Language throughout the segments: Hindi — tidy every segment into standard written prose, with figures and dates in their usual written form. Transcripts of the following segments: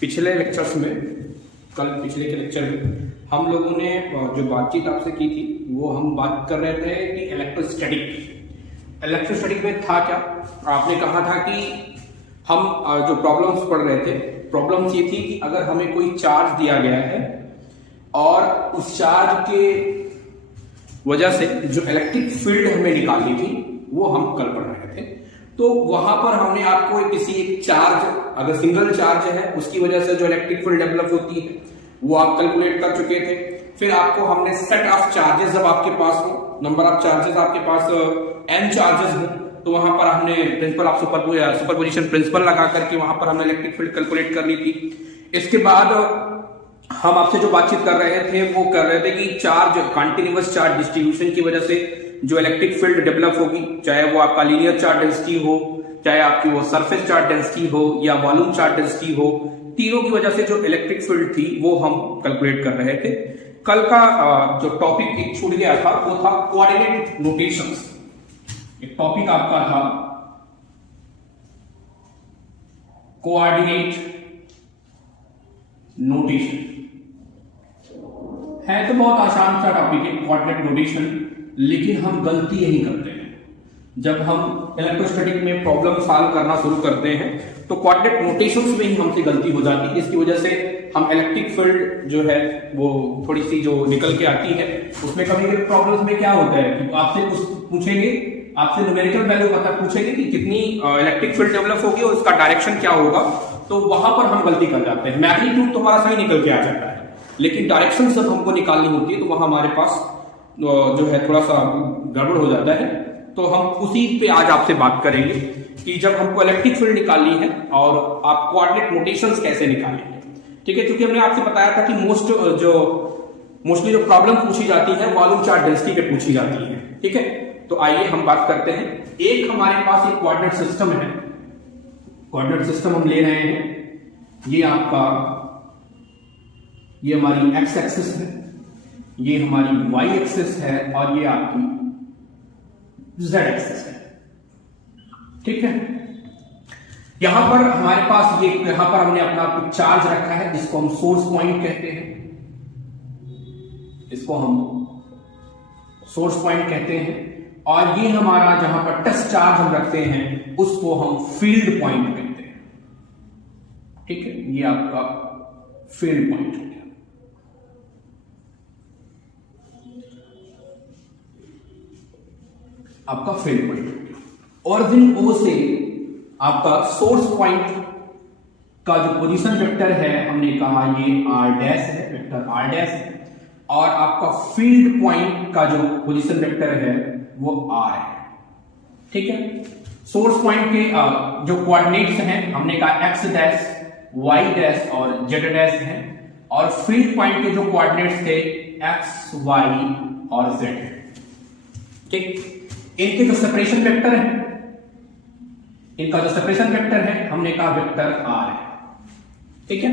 पिछले लेक्चर्स में पिछले के लेक्चर में हम लोगों ने जो बातचीत आपसे की थी वो हम बात कर रहे थे कि इलेक्ट्रोस्टैटिक में था क्या। आपने कहा था कि हम जो प्रॉब्लम्स पढ़ रहे थे, प्रॉब्लम्स ये थी कि अगर हमें कोई चार्ज दिया गया है और उस चार्ज के वजह से जो इलेक्ट्रिक फील्ड हमें निकालनी थी वो हम कल पढ़ रहे थे। तो वहां पर हमने आपको किसी एक चार्ज, अगर सिंगल चार्ज है उसकी वजह से जो इलेक्ट्रिक फील्ड डेवलप होती है वो आप कैलकुलेट कर चुके थे। फिर आपको हमने सेट ऑफ चार्जेस, जब आपके पास हो नंबर ऑफ चार्जेस, आपके पास n चार्जेस हो, तो वहां पर हमने प्रिंसिपल ऑफ सुपरपोजिशन प्रिंसिपल लगा करके वहां पर हमने इलेक्ट्रिक फील्ड कैलकुलेट कर ली थी। इसके बाद हम आपसे जो बातचीत कर रहे थे वो कर रहे थे कि चार्ज, कंटिन्यूअस चार्ज डिस्ट्रीब्यूशन की वजह से जो इलेक्ट्रिक फील्ड डेवलप होगी, चाहे वो आपका लीनियर चार्ज डेंसिटी हो, चाहे आपकी वो सरफेस चार्ज डेंसिटी हो या वॉल्यूम चार्ज डेंसिटी हो, तीनों की वजह से जो इलेक्ट्रिक फील्ड थी वो हम कैलकुलेट कर रहे थे। कल का जो टॉपिक एक छूट गया था वो था कोऑर्डिनेट नोटेशंस। एक टॉपिक आपका था कोऑर्डिनेट नोटेशन। है तो बहुत आसान सा टॉपिक है कोऑर्डिनेट नोटेशन, लेकिन हम गलती यही करते हैं जब हम इलेक्ट्रोस्टैटिक में प्रॉब्लम सॉल्व करना शुरू करते हैं तो कोऑर्डिनेट नोटेशंस में ही हमसे गलती हो जाती है। इसकी वजह से हम इलेक्ट्रिक फील्ड जो है वो थोड़ी सी जो निकल के आती है उसमें कभी कभी प्रॉब्लम्स में क्या होता है कि आपसे कुछ पूछेंगे, आपसे न्यूमेरिकल वैल्यू पता पूछेंगे कि कितनी इलेक्ट्रिक फील्ड डेवलप होगी और उसका डायरेक्शन क्या होगा, तो वहां पर हम गलती कर जाते हैं। मैग्नीट्यूड तो हमारा सही निकल के आ जाता है, लेकिन डायरेक्शन जब हमको निकालनी होती है तो वहां हमारे पास जो है थोड़ा सा गड़बड़ हो जाता है। तो हम उसी पे आज आपसे बात करेंगे कि जब हमको इलेक्ट्रिक फील्ड निकालनी है और आप कोऑर्डिनेट नोटेशंस कैसे निकालेंगे। ठीक है, क्योंकि हमने आपसे बताया था कि मोस्टली जो प्रॉब्लम पूछी जाती है वॉल्यूम चार्ज डेंसिटी पे पूछी जाती है। ठीक है, तो आइए हम बात करते हैं। एक हमारे पास एक कोऑर्डिनेट सिस्टम है, कोऑर्डिनेट सिस्टम हम ले रहे हैं। ये हमारी एक्स एक्सिस है, ये हमारी वाई एक्सिस है और ये आपकी जेड एक्सिस है। ठीक है, यहां पर हमारे पास यहां पर हमने अपना चार्ज रखा है जिसको हम सोर्स पॉइंट कहते हैं, इसको हम सोर्स पॉइंट कहते हैं। और ये हमारा जहां पर टेस्ट चार्ज हम रखते हैं उसको हम फील्ड पॉइंट कहते हैं। ठीक है, ये आपका फील्ड पॉइंट हो गया। आपका फील्ड पॉइंट ओरिजिन ओ से आपका सोर्स पॉइंट का जो पोजीशन वेक्टर है हमने कहा ये r डैश है, वेक्टर r डैश है, और आपका फील्ड पॉइंट का जो पोजीशन वेक्टर है वो r है। ठीक है, सोर्स पॉइंट के जो कोऑर्डिनेट्स हैं हमने कहा x डैश, y डैश और z डैश है, और फील्ड पॉइंट के जो कोऑर्डिनेट्स थे x, y और z। ठीक, इनके जो सेपरेशन वेक्टर है, इनका जो सेपरेशन वेक्टर है हमने कहा वेक्टर r है। ठीक है,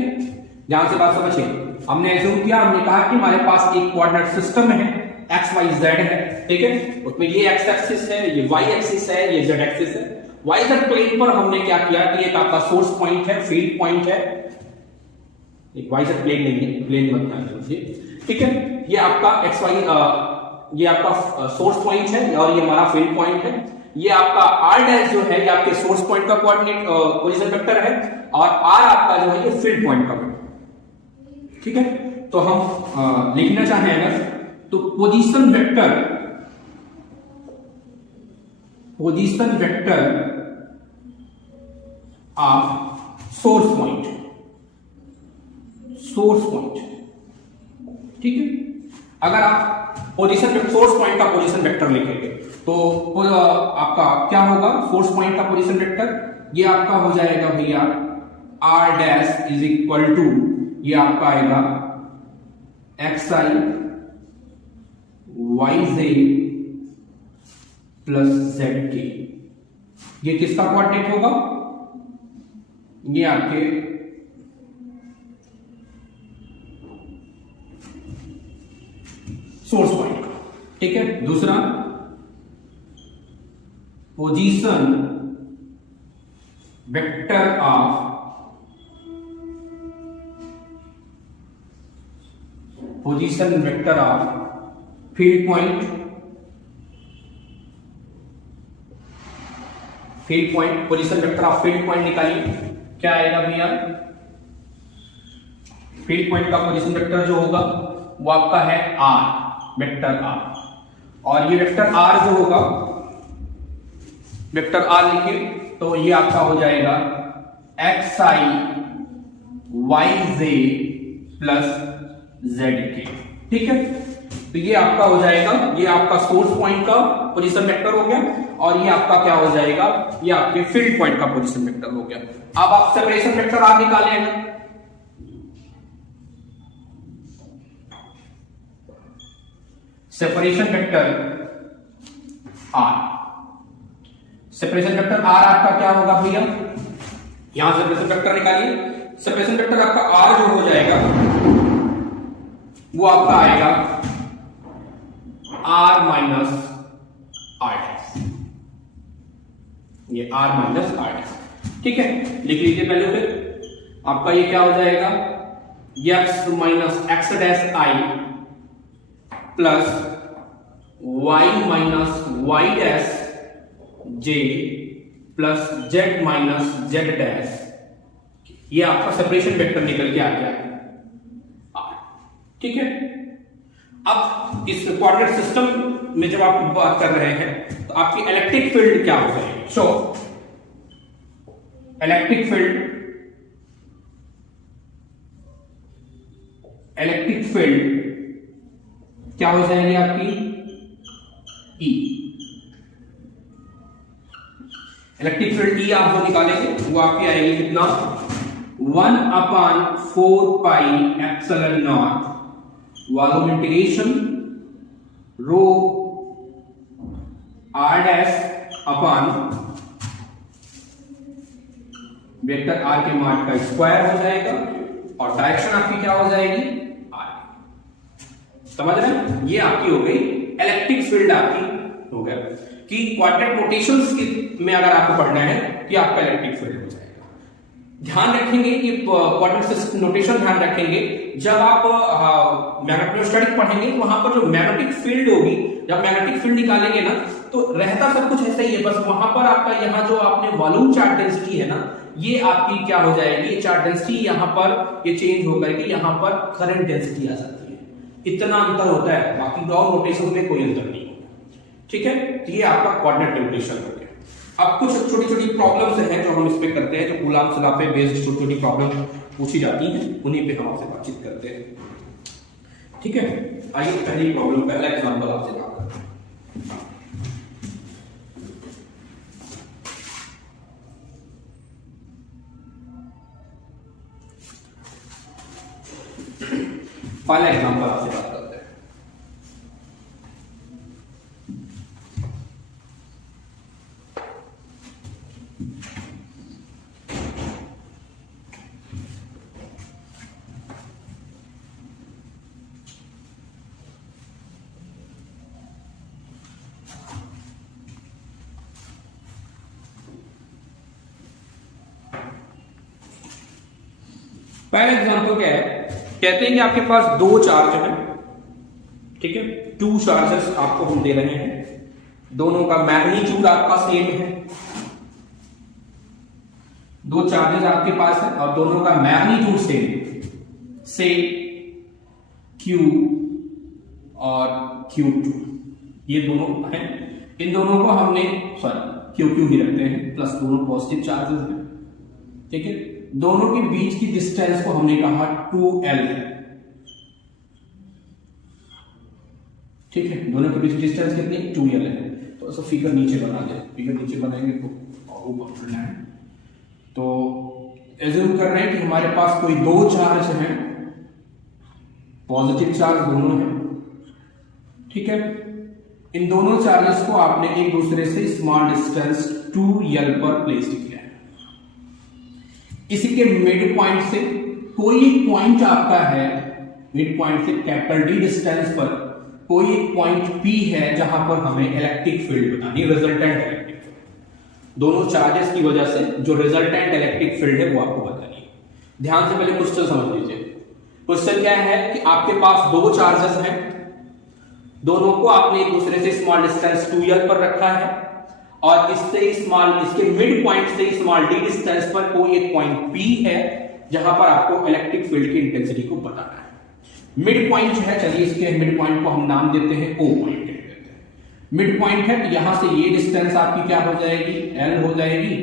ध्यान से बात समझिए। हमने एज्यूम किया, हमने कहा कि हमारे पास एक कोऑर्डिनेट सिस्टम है x, y, z है। ठीक है, उसमें ये x एक्सिस है, ये y एक्सिस है, ये z एक्सिस है। yz प्लेन पर हमने क्या किया कि एक आपका सोर्स पॉइंट है, फील्ड पॉइंट है, एक yz प्लेन नहीं है, प्लेन मत ध्यान दीजिए। ठीक है, ये आपका xy ये आपका सोर्स पॉइंट है और ये हमारा फील्ड पॉइंट है। ये आपका r डैश जो है ये आपके सोर्स पॉइंट का कोऑर्डिनेट पोजीशन वेक्टर है और r आपका जो है ये फील्ड पॉइंट का वेक्टर। ठीक है, तो हम लिखना चाहें अगर तो position vector of source point. ठीक है, अगर आप सोर्स पॉइंट का पोजीशन वेक्टर लिखेंगे तो आपका क्या होगा, सोर्स पॉइंट का पोजीशन वेक्टर ये आपका हो जाएगा भैया r dash is equal to, ये आपका आएगा xi yj प्लस zk। ये किसका कोऑर्डिनेट होगा, ये आपके सोर्स पॉइंट का। ठीक है, दूसरा position vector of position vector of field point position vector of field point निकालिए। क्या आएगा भैया? फील्ड पॉइंट का पोजीशन वेक्टर जो होगा वो आपका है आर, वेक्टर आर। और ये वेक्टर आर जो होगा, वेक्टर आर लिखिए तो ये आपका हो जाएगा एक्स आई वाई जे प्लस जेड के। ठीक है, तो ये आपका हो जाएगा, ये आपका सोर्स पॉइंट का पोजीशन वेक्टर हो गया और ये आपका क्या हो जाएगा, ये आपके फील्ड पॉइंट का पोजीशन वेक्टर हो गया। अब आप सेपरेशन वेक्टर आर निकालेंगे। Separation vector r, separation vector r आपका क्या होगा भैया? यहां सेपरेशन वेक्टर निकालिए। सेपरेशन वेक्टर आपका आर जो हो जाएगा वो आपका आएगा आर माइनस आर डैश, ये आर माइनस आर डैश। ठीक है, लिख लीजिए पहले। फिर आपका ये क्या हो जाएगा, x minus x dash i plus y minus y dash j plus z minus z dash. ये आपका सेपरेशन वेक्टर निकल के आ गया है आर। ठीक है, अब इस कोऑर्डिनेट सिस्टम में जब आप बात कर रहे हैं तो आपकी इलेक्ट्रिक फील्ड क्या हो जाएगी? सो इलेक्ट्रिक फील्ड क्या हो जाएगी आपकी? ई। इलेक्ट्रिक फील्ड ई आप जो निकालेंगे वो आपकी आएगी कितना? 1/4 pi epsilon naught volume integration rho R dash upon vector R के मान का स्क्वायर हो जाएगा और डायरेक्शन आपकी क्या हो जाएगी? आर। समझ रहे हैं? ये आपकी हो गई इलेक्ट्रिक फील्ड, आपकी हो गया कि क्वाड्रेटिक नोटेशंस में अगर आपको पढ़ना है कि आपका इलेक्ट्रिक फील्ड हो जाएगा। ध्यान रखेंगे कि क्वाड्रेटिक नोटेशन ध्यान रखेंगे जब आप मैग्नेटोस्टैटिक पढ़ेंगे, वहां पर जो मैग्नेटिक फील्ड होगी, जब मैग्नेटिक फील्ड निकालेंगे ना तो रहता सब कुछ ऐसा ही है, बस वहां पर आपका यहाँ जो आपने वॉल्यूम चार्ज डेंसिटी है ना, ये आपकी क्या हो जाएगी? ये चार्ज डेंसिटी यहाँ पर ये चेंज होकर के यहाँ पर करंट डेंसिटी आ जाती है। इतना अंतर होता है, बाकी दो नोटेशन में कोई अंतर नहीं होता। ठीक है, तो ये आपका कोऑर्डिनेट नोटेशन हो गया। अब कुछ छोटी छोटी प्रॉब्लम्स हैं जो हम इस पे करते हैं, जो कूलॉम्स लॉ पे बेस्ड छोटी छोटी प्रॉब्लम पूछी जाती हैं, उन्हीं पे हम आपसे बातचीत करते हैं। ठीक है, आइए पहली प्रॉब्लम, पहला एग्जांपल आपसे बात करते हैं। पहला एग्जांपल आपसे बात करते हैं। पहला एग्जांपल क्या है? कहते हैं कि आपके पास दो चार्ज हैं। ठीक है, 2 चार्जेस आपको हम दे रहे हैं, दोनों का मैग्नीट्यूड आपका सेम है। दो चार्जेस आपके पास है और दोनों का मैग्नीट्यूड सेम Q और Q2, ये दोनों हैं। इन दोनों को हमने Q ही रखते हैं, प्लस दोनों पॉजिटिव चार्जेस हैं। ठीक है, दोनों के बीच की डिस्टेंस को हमने कहा 2L है। ठीक है, दोनों के बीच की डिस्टेंस कितनी? 2L है। तो ऐसा फिगर नीचे बना दे, फिगर नीचे बनाएंगे तो ऊपर उठना है। तो एज्यूम कर रहे हैं कि हमारे पास कोई दो चार्ज हैं, पॉजिटिव चार्ज दोनों हैं। ठीक है, इन दोनों चार्जेस को आपने एक दूसरे से स्मॉल डिस्टेंस 2L पर प्लेस किया है। इसी के मिड पॉइंट से कोई एक पॉइंट आपका है, मिड पॉइंट से कैपिटल D डिस्टेंस पर कोई एक पॉइंट P है जहां पर हमें इलेक्ट्रिक फील्ड बतानी, रिजल्टेंट इलेक्ट्रिक फील्ड। दोनों चार्जेस की वजह से जो रिजल्टेंट इलेक्ट्रिक फील्ड है वो आपको बतानी है। ध्यान से पहले क्वेश्चन समझ लीजिए। क्वेश्चन क्या है कि आपके पास दो चार्जेस हैं, दोनों को आपने एक दूसरे से स्मॉल डिस्टेंस 2l पर रखा है और इससे स्मॉल, इसके मिड पॉइंट से स्मॉल d डिस्टेंस पर कोई एक पॉइंट P है जहां पर आपको इलेक्ट्रिक फील्ड की इंटेंसिटी को बताना है। मिड पॉइंट जो है, चलिए इसके मिड पॉइंट को हम नाम देते हैं O पॉइंट देते हैं। मिड पॉइंट है तो यहां से ये डिस्टेंस आपकी क्या हो जाएगी, L हो जाएगी,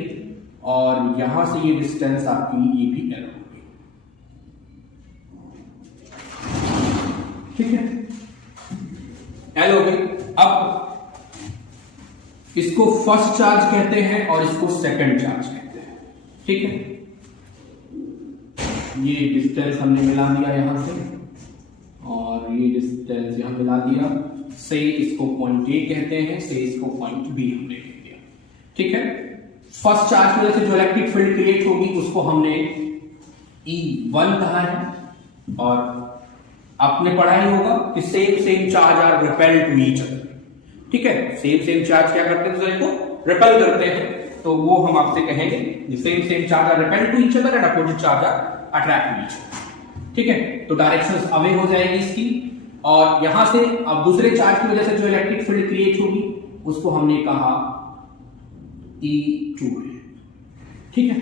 और यहां से ये डिस्टेंस आपकी ये भी L होगी। ठीक है, L हो गई। अब इसको फर्स्ट चार्ज कहते हैं और इसको सेकंड चार्ज कहते हैं। ठीक है, ये डिस्टेंस हमने मिला दिया यहां से और ये डिस्टेंस यहां मिला दिया, से इसको पॉइंट A कहते हैं, से इसको पॉइंट B हमने कह दिया। ठीक है, फर्स्ट चार्ज की वजह से जो इलेक्ट्रिक फील्ड क्रिएट होगी उसको हमने E1 कहा है और आपने पढ़ा ही होगा कि same charge are repel to each other. ठीक है, सेम चार्ज क्या करते हैं, दूसरे को रिपेल करते हैं, तो वो हम आपसे कहेंगे same charge are repel to each other and opposite charge are attract to each other. ठीक है, तो डायरेक्शंस अवे हो जाएगी इसकी, और यहां से अब दूसरे चार्ज की वजह से जो इलेक्ट्रिक फील्ड क्रिएट होगी उसको हमने कहा E2 है। ठीक है,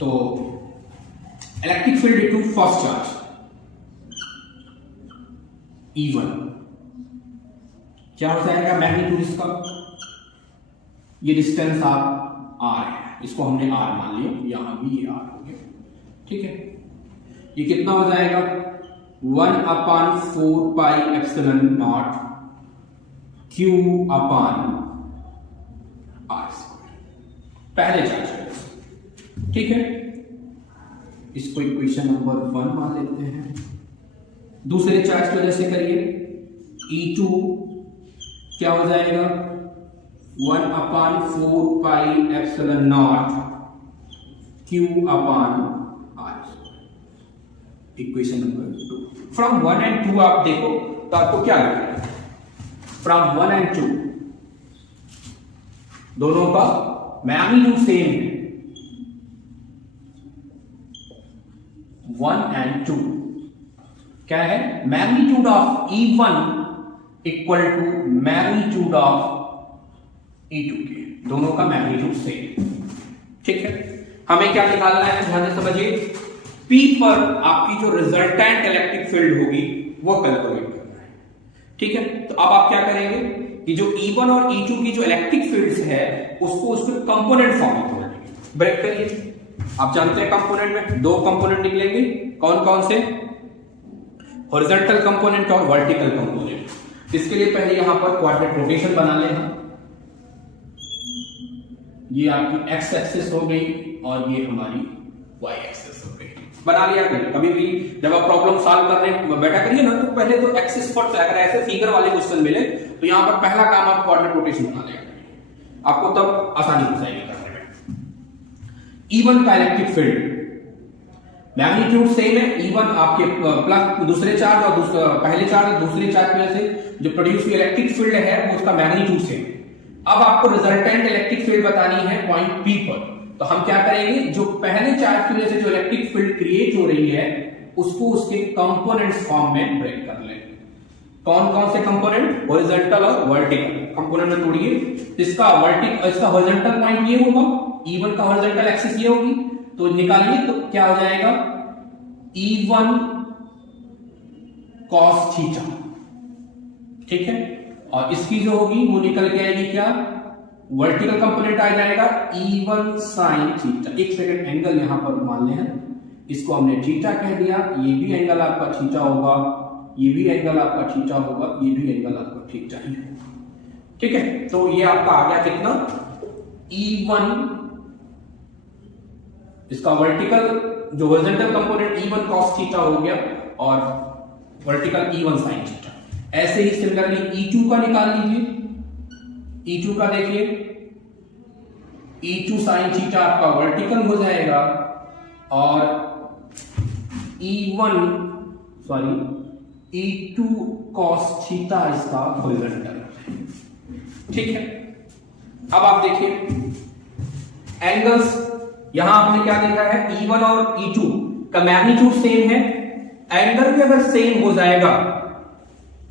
तो electric field due to first charge E1 क्या हो जाएगा, मैग्नीट्यूड इसका, ये डिस्टेंस आप R है, इसको हमने R मान लिया, यहां भी ये R हो गया। ठीक है, ये कितना हो जाएगा 1/4 pi epsilon not Q upon R², पहले चार्ज है। ठीक है, इसको इक्वेशन नंबर 1 मान लेते हैं। दूसरे चार्ज की वजह से करिए, E2 क्या हो जाएगा 1/4 pi epsilon not Q upon R², equation number 2। From 1 and 2 आप देखो तो आपको क्या लगेगा, फ्रॉम 1 एंड 2 दोनों का मैग्नीट्यूड सेम है, 1 एंड 2 क्या है, magnitude of E1 equal to magnitude of E2 के, दोनों का मैग्नीट्यूड सेम। ठीक है, हमें क्या निकालना है, ध्यान से समझिए। P पर आपकी जो रिजल्टेंट इलेक्ट्रिक फील्ड होगी वो कैलकुलेट करना है। ठीक है, तो अब आप क्या करेंगे कि जो E1 और E2 की जो इलेक्ट्रिक फील्ड्स है उसको उसके कंपोनेंट फॉर्म में तोड़ देंगे। ब्रेक करिए, आप जानते हैं कंपोनेंट में दो कंपोनेंट निकलेंगे, कौन कौन से, हॉरिजॉन्टल कंपोनेंट और वर्टिकल कंपोनेंट। इसके लिए पहले यहां पर क्वाड्रेंट रोटेशन बना लेना। ये आपकी एक्स एक्सिस हो गई और ये हमारी वाई एक्सिस हो गई। बना लिया करिए, कभी भी जब आप प्रॉब्लम सॉल्व करने बैठा करिए ना तो पहले तो एक्सिस पर, अगर ऐसे फिगर वाले क्वेश्चन मिले तो यहां पर पहला काम आप क्वाड्रेंट रोटेशन बना लिया करिए, आपको तब आसानी हो जाएगी करने में। E1 का इलेक्ट्रिक फील्ड मैग्नीट्यूड सेम है, E1 आपके प्लस दूसरे चार्ज और पहले चार्ज और दूसरे चार्ज की वजह से जो प्रोड्यूस हुई इलेक्ट्रिक फील्ड है वो उसका मैग्नीट्यूड सेम। अब आपको रिजल्टेंट इलेक्ट्रिक फील्ड बतानी है पॉइंट P पर, तो हम क्या करेंगे, जो पहले चार्ज की वजह से जो इलेक्ट्रिक फील्ड क्रिएट हो रही है उसको उसके कंपोनेंट्स फॉर्म में ब्रेक कर ले। कौन कौन से कंपोनेंट, हॉरिजॉन्टल और वर्टिकल कंपोनेंट में तोड़िए। इसका हॉरिजॉन्टल पॉइंट ये होगा, E1 का हॉरिजॉन्टल एक्सिस ये होगी, तो निकालिए तो क्या हो जाएगा E1 cos थीटा। ठीक है, और इसकी जो होगी वो निकल के आएगी क्या, वर्टिकल कंपोनेंट आ जाएगा E1 sin थीटा। एक सेकंड, एंगल यहां पर मान ले हैं, इसको हमने थीटा कह दिया, ये भी एंगल आपका थीटा होगा, ये भी एंगल आपका थीटा होगा, ये भी एंगल आपका थीटा ही होगा। ठीक है, तो ये आपका आ गया कितना, E1 इसका वर्टिकल जो horizontal component E1 cos theta हो गया और वर्टिकल E1 sin थीटा। ऐसे ही सिमिलरली E2 का निकाल लीजिए। E2 का देखिए, E2 sin थीटा आपका वर्टिकल हो जाएगा और E2 cos थीटा इसका हॉरिजॉन्टल। ठीक है, अब आप देखिए एंगल्स, यहां आपने क्या देखा है, E1 और E2 का मैग्नीट्यूड सेम है। एंगल भी अगर सेम हो जाएगा,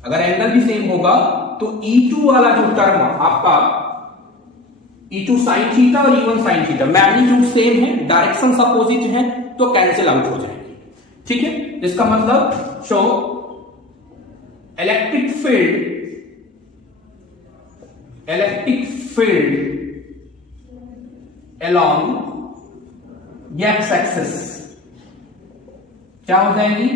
अगर एंगल भी सेम होगा तो E2 वाला जो टर्म आपका E2 sin थीटा और E1 sin theta magnitude same है, डायरेक्शन अपोजिट है, तो कैंसिल आउट हो जाएंगे। ठीक है, इसका मतलब show electric field along x axis क्या हो जाएगी,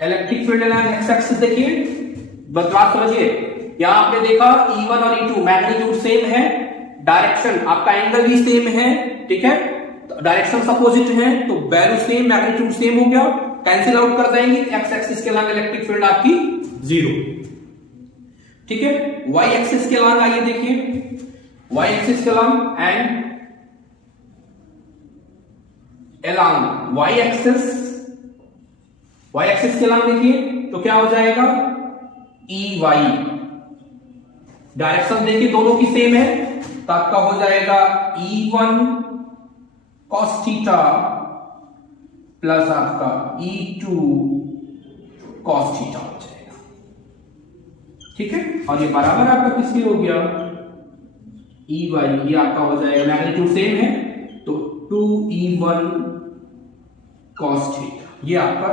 electric field along x axis. देखिए बात समझिए, यहां आपने देखा E1 और E2 मैग्नीट्यूड सेम है, डायरेक्शन आपका एंगल भी सेम है, ठीक है, डायरेक्शन अपोजिट है, तो वैल्यू सेम, मैग्नीट्यूड सेम हो गया, कैंसिल आउट कर जाएंगे, एक्स एक्सिस के अलग इलेक्ट्रिक फील्ड आपकी जीरो। ठीक है, वाई एक्सिस के अलग आइए देखिए, वाई एक्सिस के अलग एंड along वाई एक्सिस के अलग देखिए तो क्या हो जाएगा, ई वाई, डायरेक्शन देखिए दोनों की सेम है, तो आपका हो जाएगा E1 cos थीटा प्लस आपका E2 cos थीटा हो जाएगा। ठीक है, और ये बराबर आपका किसके हो गया, ई वाई, ये आपका हो जाएगा मैग्नीट्यूड सेम है तो 2E1 cos थीटा, ये आपका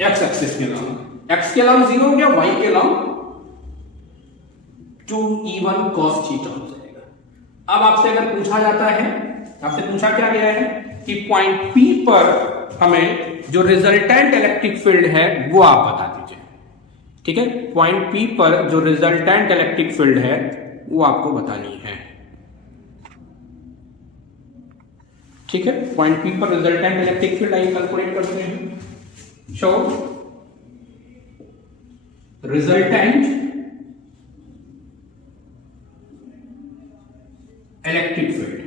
एक्स एक्सिस के नाम, एक्स के नाम जीरो हो गया, वाई के नाम 2E1 cos थीटा हो जाएगा। अब आपसे अगर पूछा जाता है, आपसे पूछा क्या गया है कि पॉइंट P पर हमें जो रिजल्टेंट इलेक्ट्रिक फील्ड है वो आप बता दीजिए। ठीक है, पॉइंट P पर जो रिजल्टेंट इलेक्ट्रिक फील्ड है वो आपको बतानी है। ठीक है, पॉइंट P पर रिजल्टेंट इलेक्ट्रिक फील्ड आइए कैलकुलेट करते हैं। Show resultant electric field,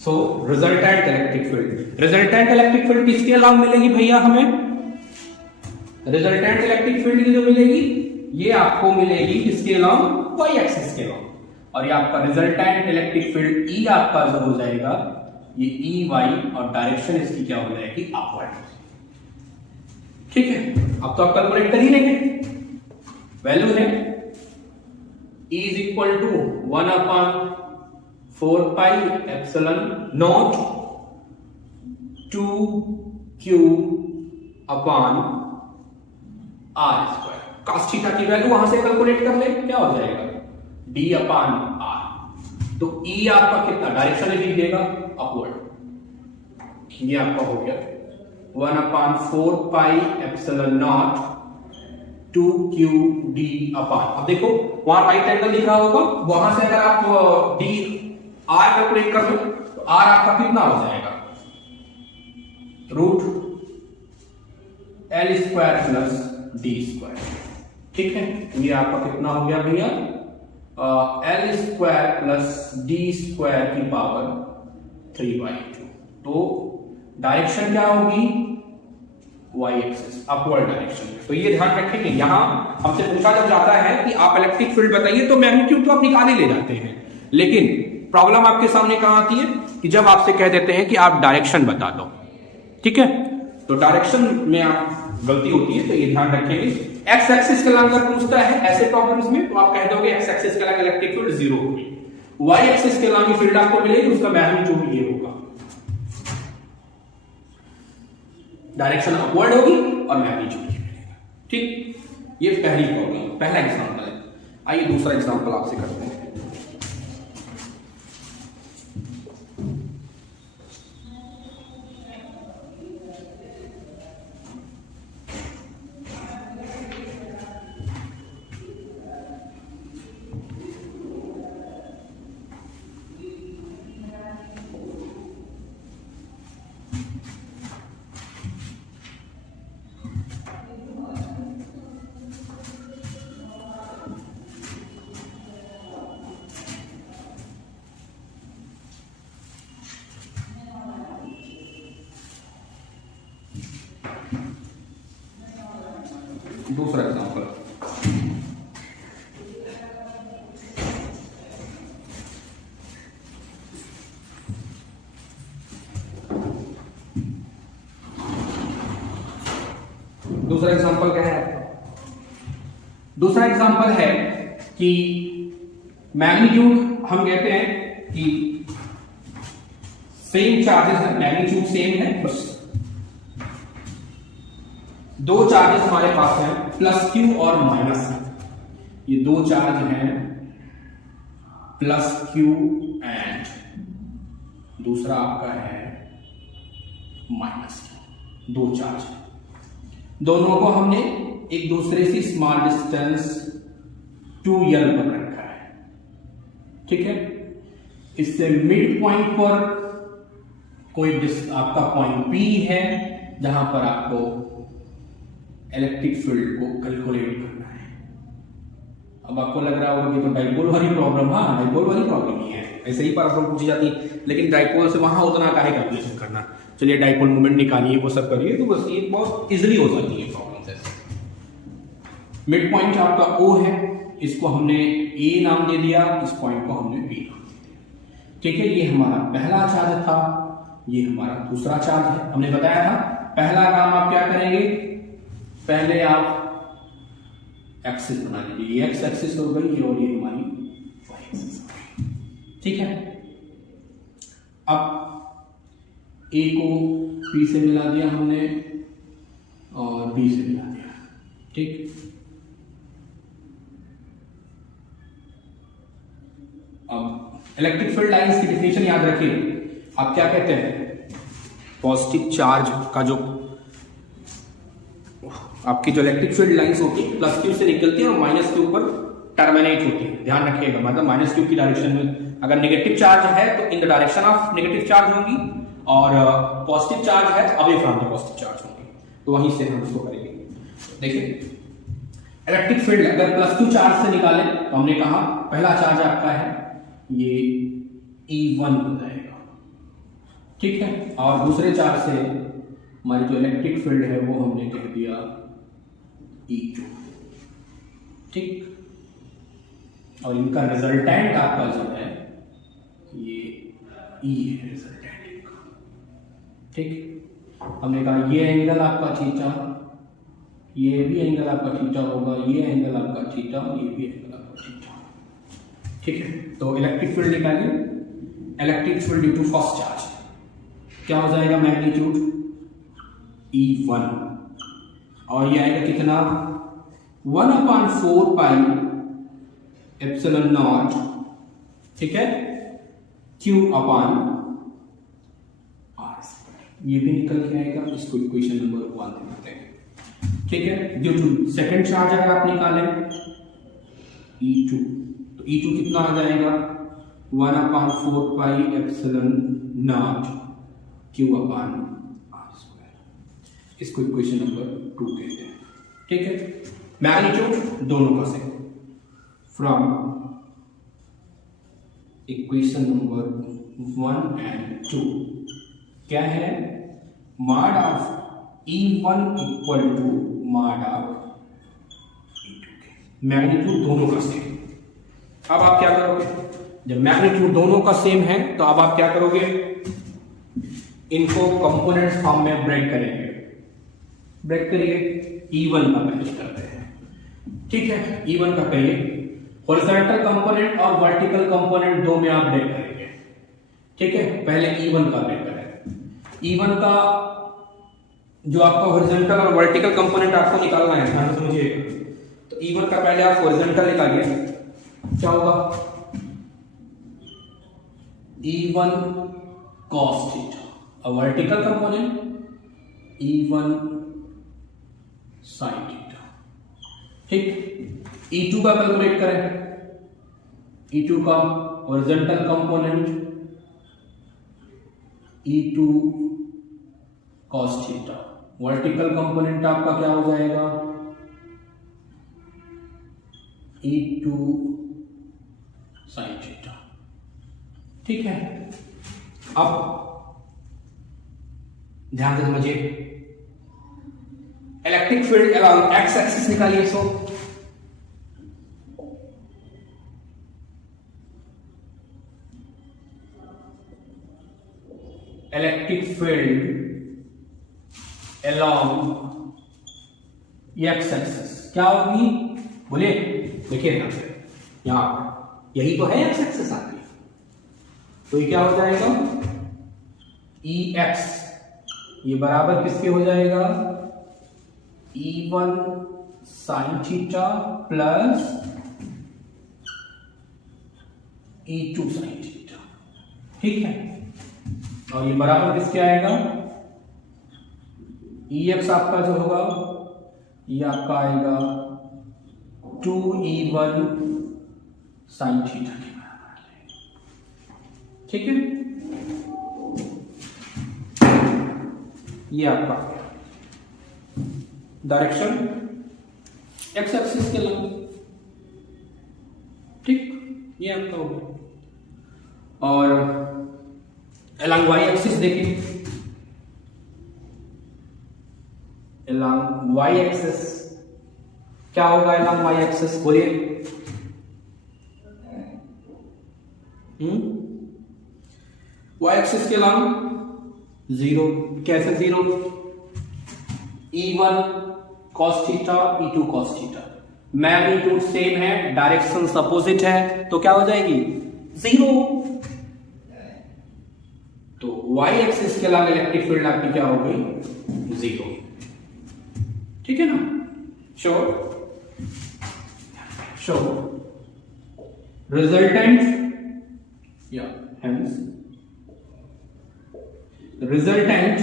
so resultant electric field किसके अलावा मिलेगी भैया हमें, रिजल्टेंट इलेक्ट्रिक फील्ड की जो मिलेगी ये आपको मिलेगी किसके अलावा, वाई एक्सिस के अलावा, और ये आपका रिजल्टेंट इलेक्ट्रिक फील्ड ई आपका जो हो जाएगा ये ई वाई, और डायरेक्शन इसकी क्या हो जाएगी, अपवर्ड। ठीक है, अब तो आप कैलकुलेट कर ही लेंगे, वैल्यू है E is equal to 1/4 pi epsilon naught 2Q upon R square, cos theta की वैल्यू वहां से कैलकुलेट कर ले, क्या हो जाएगा D अपॉन R, तो E आपका कितना डायरेक्शन लिखिएगा अपवर्ड, ये आपका हो गया 1/4 pi epsilon not 2QD upon, अब देखो वहां राइट एंगल लिखा होगा, वहां से अगर आप D R कैलकुलेट कर लो तो R आपका कितना हो जाएगा, root L square plus D square. ठीक है, ये आपका कितना हो गया भैया, L square plus D square की पावर 3/2, तो डायरेक्शन क्या होगी, वाई एक्सिस, अपवर्ड डायरेक्शन। तो ये ध्यान रखेंगे, यहां हमसे पूछा जब जाता है कि आप इलेक्ट्रिक फील्ड बताइए तो मैग्नीट्यूड तो आप निकाल ही ले जाते हैं, लेकिन प्रॉब्लम आपके सामने कहां आती है कि जब आपसे कह देते हैं कि आप डायरेक्शन बता दो। ठीक है, तो डायरेक्शन में आप गलती होती है, तो ये ध्यान रखेंगे। एक्स एक्सिस के अगर पूछता है ऐसे प्रॉब्लम्स में तो आप कह दोगे एक्स एक्सिस के अलावा इलेक्ट्रिक फील्ड जीरो होगी, वाई एक्सिस के अलावा फील्ड आपको मिलेगी, उसका मैग्नीट्यूड ये होगा, डायरेक्शन अपवर्ड होगी और मैग्नीट्यूड ये मिलेगा। ठीक, ये पहली प्रॉब्लम, पहला एग्जांपल है। आइए दूसरा एग्जांपल आपसे करते हैं। दूसरा एग्जांपल, दूसरा एग्जांपल क्या है? दूसरा एग्जांपल है कि मैग्नीट्यूड, हम कहते हैं कि सेम चार्जेस है, मैग्नीट्यूड सेम है, बस दो चार्जेस हमारे पास हैं, प्लस क्यू और माइनस क्यू। ये दो चार्ज हैं, प्लस क्यू एंड दूसरा आपका है माइनस क्यू। दो चार्ज, दोनों को हमने एक दूसरे से स्मॉल डिस्टेंस 2l पर रखा है, ठीक है। इससे मिड पॉइंट पर कोई आपका पॉइंट P है जहां पर आपको इलेक्ट्रिक फील्ड को कैलकुलेट करना है। अब आपको लग रहा होगा कि तो डाइपोल वाली प्रॉब्लम, हाँ डाइपोल वाली प्रॉब्लम ही है, ऐसे ही प्रॉब्लम पूछी जाती है, लेकिन डाइपोल से वहां उतना काहे कैलकुलेशन करना। चलिए डाइपोल मोमेंट निकालिए, वो सब करिए, तो बस ये बहुत इजीली हो जाती है प्रॉब्लम। मिड पॉइंट आपका O है, इसको हमने A नाम दे दिया, इस पॉइंट को हमने B नाम दे दिया, ठीक है। ये हमारा पहला चार्ज था, ये हमारा दूसरा चार्ज है। हमने बताया था पहला काम आप क्या करेंगे, पहले आप एक्सिस बना लीजिए, ये एक्स एक्सिस हो गई और ये हमारी वाई एक्सिस, ठीक है। अब A को P से मिला दिया हमने और B से मिला दिया, ठीक। अब इलेक्ट्रिक फील्ड लाइंस की डेफिनेशन याद रखिए, आप क्या कहते हैं, पॉजिटिव चार्ज का जो आपकी जो इलेक्ट्रिक फील्ड लाइंस होती है प्लस क्यू से निकलती है और माइनस क्यू पर टर्मिनेट होती है। ध्यान रखिएगा, मतलब माइनस क्यू की डायरेक्शन में अगर नेगेटिव चार्ज है तो in the direction of negative charge होंगी, और पॉजिटिव चार्ज है तो away from the positive charge होंगी। तो वहीं से हम इसको करेंगे। देखिए इलेक्ट्रिक फील्ड अगर प्लस क्यू चार्ज से निकालें तो हमने कहा पहला चार्ज आपका है ये E1 हो जाएगा, ठीक है। और दूसरे चार्ज से हमारी जो इलेक्ट्रिक फील्ड है वो हमने कह दिया E2, ठीक। और इनका रिजल्टेंट आपका जो है ये E है, रिजल्टेंट का, ठीक। हमने कहा ये एंगल आपका थीटा, ये भी एंगल आपका थीटा होगा, ये एंगल आपका थीटा, ये भी एंगल आपका थीटा, ठीक है। तो इलेक्ट्रिक फील्ड निकालिए, electric field due to first charge क्या हो जाएगा, मैग्नीट्यूड E1, और ये आएगा कितना 1/4 पाई एप्सिलॉन नॉट, ठीक है, Q अपॉन R। ये भी निकल के आएगा, इसको इक्वेशन नंबर 1 देते हैं, ठीक है। ड्यू टू सेकंड चार्ज अगर आप निकालें E2, तो E2 कितना आ जाएगा 1/4 pi epsilon not Q upon R²। इसको इक्वेशन नंबर 2 कहते हैं, ठीक है। मैग्नीट्यूड दोनों का same, from equation number 1 and 2 क्या है, mod of E1 equal to mod of E2। Magnitude दोनों का सेम। अब आप क्या करोगे, जब मैग्नीट्यूड दोनों का सेम है तो अब आप क्या करोगे, इनको कंपोनेंट्स फॉर्म में ब्रेक करेंगे। ब्रेक करिए, E1 का पहले करते हैं, ठीक है। E1 का पहले हॉरिजॉन्टल कंपोनेंट और वर्टिकल कंपोनेंट दो में आप ब्रेक करेंगे, ठीक है। पहले E1 का ब्रेक करें। E1 का जो आपका हॉरिजॉन्टल और वर्टिकल कंपोनेंट आपको निकालना है, ध्यान से समझिएगा। तो E1 का पहले आप हॉरिजॉन्टल निकालिए, क्या होगा E1 cos थीटा, और vertical component E1 sin theta, ठीक। E2 का कैलकुलेट करें, E2 का horizontal component E2 cos theta, vertical component आपका क्या हो जाएगा E2 sin थीटा, ठीक है। अब ध्यान से समझिए, electric field along X axis निकालिए। So electric field along X axis क्या होगी, बोलिए। देखिए ध्यान से, यहां यही तो है एक्स एक्सिस आपकी, तो ये क्या हो जाएगा, ई एक्स, ये बराबर किसके हो जाएगा, E1 sine theta plus E2 sine theta, ठीक है। और ये बराबर किसके आएगा, EX आपका जो होगा ये आपका आएगा 2E1 साइन थीटा के बराबर, ठीक है। ये आपका डायरेक्शन एक्स एक्सिस के लंब, ठीक, ये आपका हो गया। और अलॉन्ग वाई एक्सिस देखिए, अलॉन्ग वाई एक्सिस क्या होगा, अलॉन्ग वाई एक्सिस बोलिए। वाई एक्सिस के अलॉन्ग 0, कैसे 0, E1 cos theta E2 cos theta, magnitude same है, डायरेक्शन अपोजिट है, तो क्या हो जाएगी 0। तो y एक्सिस के अलावा इलेक्ट्रिक फील्ड आपकी क्या हो गई 0, ठीक है ना। श्योर रिजल्टेंट या हेंस रिजल्टेंट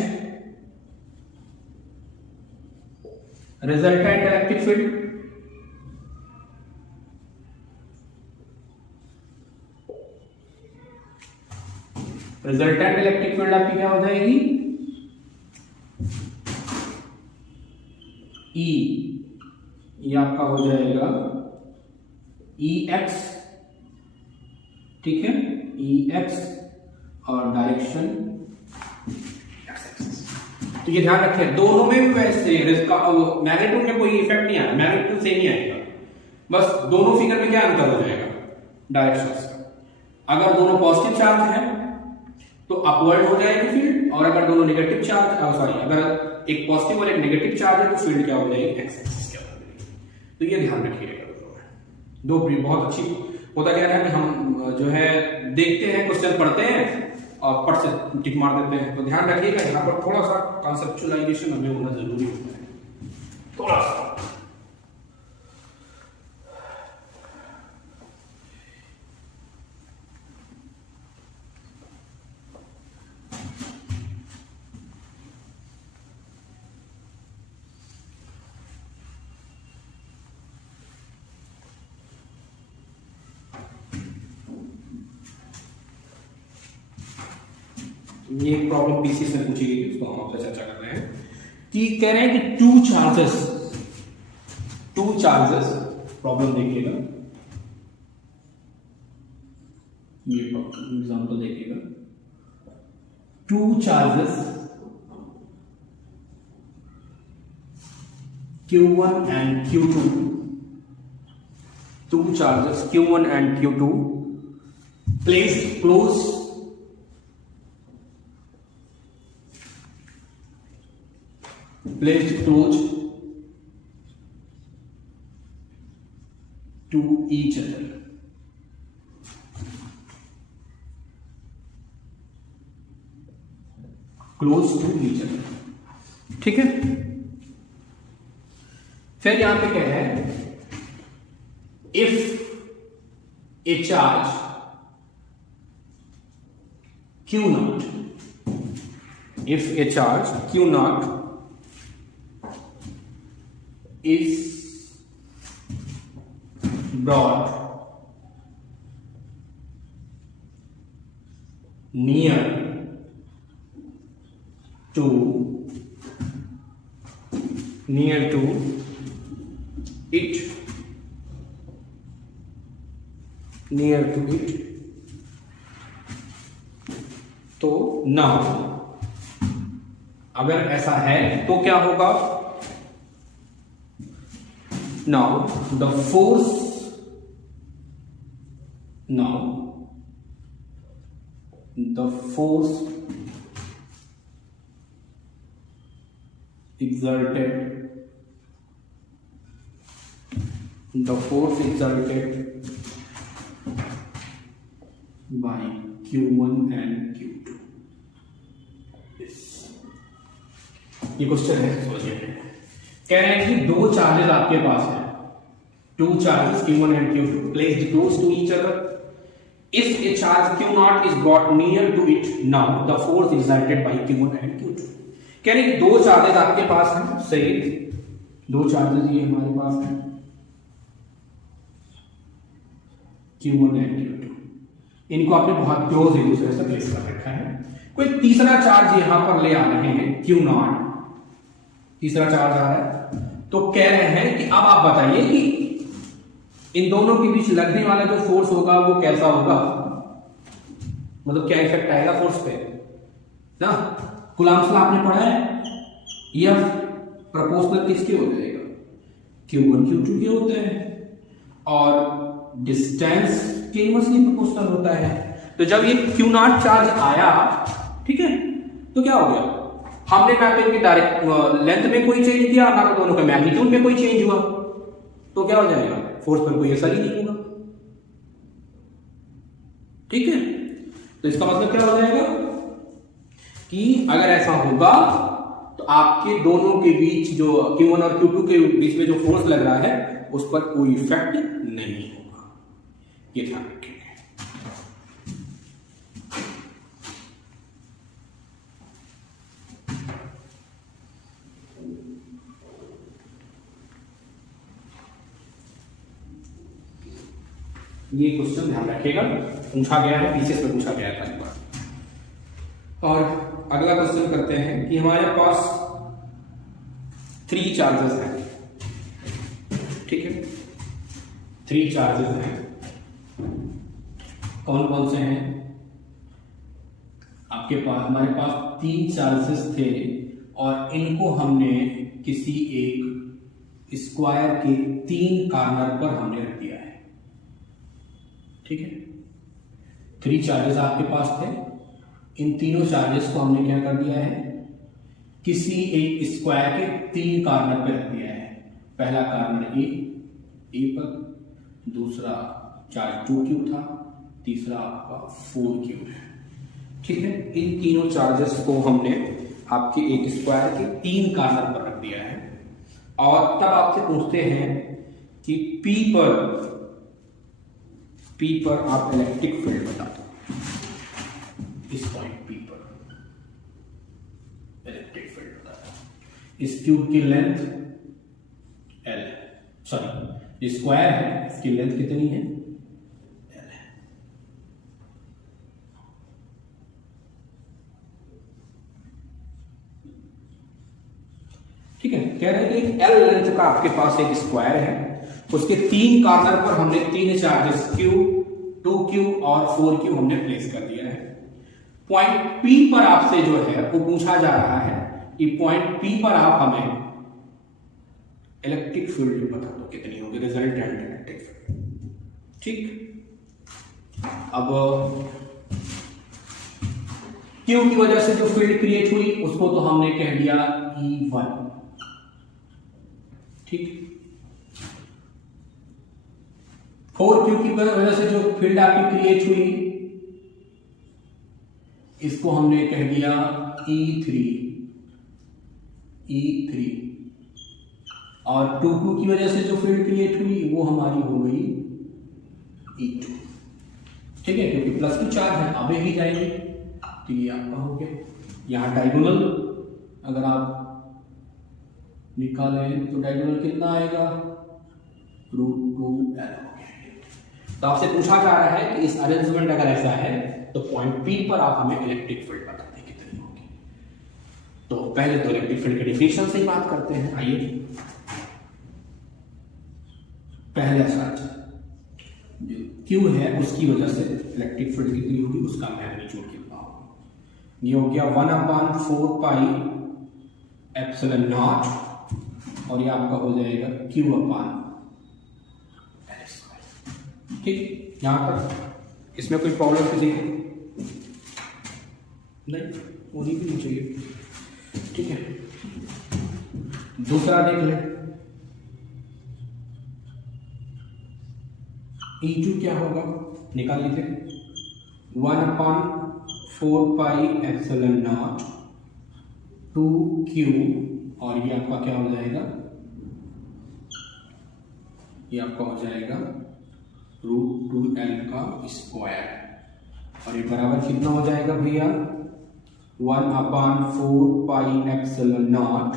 इलेक्ट्रिक फील्ड आपकी क्या हो जाएगी, E, ये आपका हो जाएगा EX, ठीक है, EX और डायरेक्शन एक्स एक्सिस। तो ये ध्यान रखें, दोनों में भी वैसे मैग्नीट्यूड में कोई इफेक्ट नहीं आया, मैग्नीट्यूड सेम ही आएगा, बस दोनों फिगर में क्या अंतर हो जाएगा, डायरेक्शन का। अगर दोनों पॉजिटिव चार्ज है तो अपवर्ड हो जाएगी फील्ड, और अगर दोनों नेगेटिव चार्ज अगर एक पॉजिटिव और एक नेगेटिव चार्ज है तो फील्ड क्या हो जाएगी, एक्स एक्सिस क्या हो जाएगी। तो ये ध्यान रखिएगा, दो बहुत अच्छी। होता क्या है कि हम जो है देखते हैं, क्वेश्चन पढ़ते हैं और पढ़ से टिक मार देते हैं, तो ध्यान रखिएगा यहाँ पर थोड़ा सा कॉन्सेप्चुअलाइजेशन हमें होना जरूरी होता है, थोड़ा सा। ये एक प्रॉब्लम पीसी से पूछी गई, उसको हम आपसे चर्चा कर रहे हैं कि कह रहे हैं कि टू चार्जेस प्रॉब्लम देखिएगा, ये एग्जांपल देखिएगा, two charges Q1 and Q2, two charges Q1 and Q2 placed close to each other, close to each other, ठीक है। फिर यहां पे क्या है, if A charge Q0, if a charge Q0 is brought near to it, तो नाउ अगर ऐसा है तो क्या होगा, now the force exerted by Q1 and Q2. ये क्वेश्चन है, समझिए। कह रहे हैं कि दो चार्जेस आपके पास है, two charges Q1 and Q2 placed close to each other. If a charge Q0 is brought near to it, now the force exerted by Q1 and Q2. कह रहे हैं दो चार्जेस आपके पास हैं, सही, दो चार्जेस ये हमारे पास हैं Q1 and Q2, इनको आपने बहुत क्लोज एक दूसरे से प्लेस कर रखा है। कोई तीसरा चार्ज यहां पर ले आ रहे हैं Q0, तीसरा चार्ज आ रहा है, तो कह रहे हैं कि अब आप बताइए कि इन दोनों के बीच लगने वाला जो फोर्स होगा वो कैसा होगा, मतलब क्या इफेक्ट आएगा फोर्स पे ना। कूलम्ब्स लॉ आपने पढ़ा है, F प्रोपोर्शनल किसके हो जाएगा, Q1 Q2 के होते हैं, और डिस्टेंस के इनवर्सली प्रोपोर्शनल होता है। तो जब ये Q0 चार्ज आया, ठीक है, तो क्या हो गया, हमने ना तो इनकी डायरेक्ट लेंथ में कोई चेंज किया, ना तो दोनों का मैग्नीट्यूड में कोई चेंज हुआ, तो क्या हो जाएगा, फोर्स पर कोई असर ही नहीं होगा। ठीक है, तो इसका मतलब क्या हो जाएगा कि अगर ऐसा होगा तो आपके दोनों के बीच जो Q1 और Q2 के बीच में जो फोर्स लग रहा है उस पर कोई इफेक्ट नहीं होगा, ये ध्यान रखेंगे। ये क्वेश्चन ध्यान रखिएगा, पूछा गया है, पीछे से पूछा गया था एक बार। और अगला क्वेश्चन करते हैं कि हमारे पास 3 चार्जेस हैं, ठीक है, 3 चार्जेस हैं, कौन कौन से हैं आपके पास, हमारे पास 3 चार्जेस थे और इनको हमने किसी एक स्क्वायर के 3 कॉर्नर पर हमने रख दिया है। ठीक है, 3 चार्जेस आपके पास थे, इन तीनों चार्जेस को हमने क्या कर दिया है, किसी एक स्क्वायर के 3 कॉर्नर पे रख दिया है। पहला कॉर्नर ए पर, दूसरा चार्ज 2Q था, तीसरा आपका 4Q है। ठीक है, इन तीनों चार्जेस को हमने आपके एक स्क्वायर के 3 कॉर्नर पर रख दिया है। और तब आपसे पूछते हैं कि P पर आप इलेक्ट्रिक फील्ड बता दो, इस पॉइंट P पर इलेक्ट्रिक फील्ड बता दो। इस क्यूब की लेंथ L, सॉरी स्क्वायर है, इसकी लेंथ कितनी है, L है। ठीक है, कह रहे हैं कि L लेंथ का आपके पास एक स्क्वायर है, उसके 3 कॉर्नर पर हमने 3 चार्जेस Q, 2Q और 4Q हमने प्लेस कर दिया है। पॉइंट P पर आपसे जो है वो पूछा जा रहा है कि पॉइंट P पर आप हमें इलेक्ट्रिक फील्ड बता दो कितनी होगी, रिजल्टेंट इलेक्ट्रिक फील्ड। ठीक, अब Q की वजह से जो फील्ड क्रिएट हुई उसको तो हमने कह दिया E1। ठीक, 4Q की वजह से जो फील्ड आपकी क्रिएट हुई इसको हमने कह दिया E3, और 2Q की वजह से जो फील्ड क्रिएट हुई वो हमारी हो गई E2। ठीक है, क्योंकि प्लस की चार्ज है, आगे ही जाएंगे, तो ये आपका हो गया। यहाँ डायगोनल अगर आप निकालें तो डायगोनल कितना आएगा, √2L। तो आपसे पूछा जा रहा है कि इस अरेंजमेंट अगर ऐसा है तो पॉइंट P पर आप हमें इलेक्ट्रिक फील्ड बता दें कितनी होगी। तो पहले तो इलेक्ट्रिक फील्ड के डिफिनेशन से ही बात करते हैं। आइए, पहला चार्ज जो Q है उसकी वजह से इलेक्ट्रिक फील्ड कितनी होगी, उसका मैग्नीट्यूड कितना होगा। ये हो गया 1/4 पाई एप्सिलॉन नॉट, और ये आपका हो जाएगा Q/4 ठीक, यहाँ तक इसमें कोई प्रॉब्लम किसी को नहीं, होनी भी नहीं चाहिए। ठीक है, दूसरा देख लें। E2 क्या होगा, निकाल लीजिए। 1/4πε0 2q, और ये आपका क्या हो जाएगा, ये आपका हो जाएगा √2l का स्क्वायर, और ये बराबर कितना हो जाएगा भैया, 1/4πε0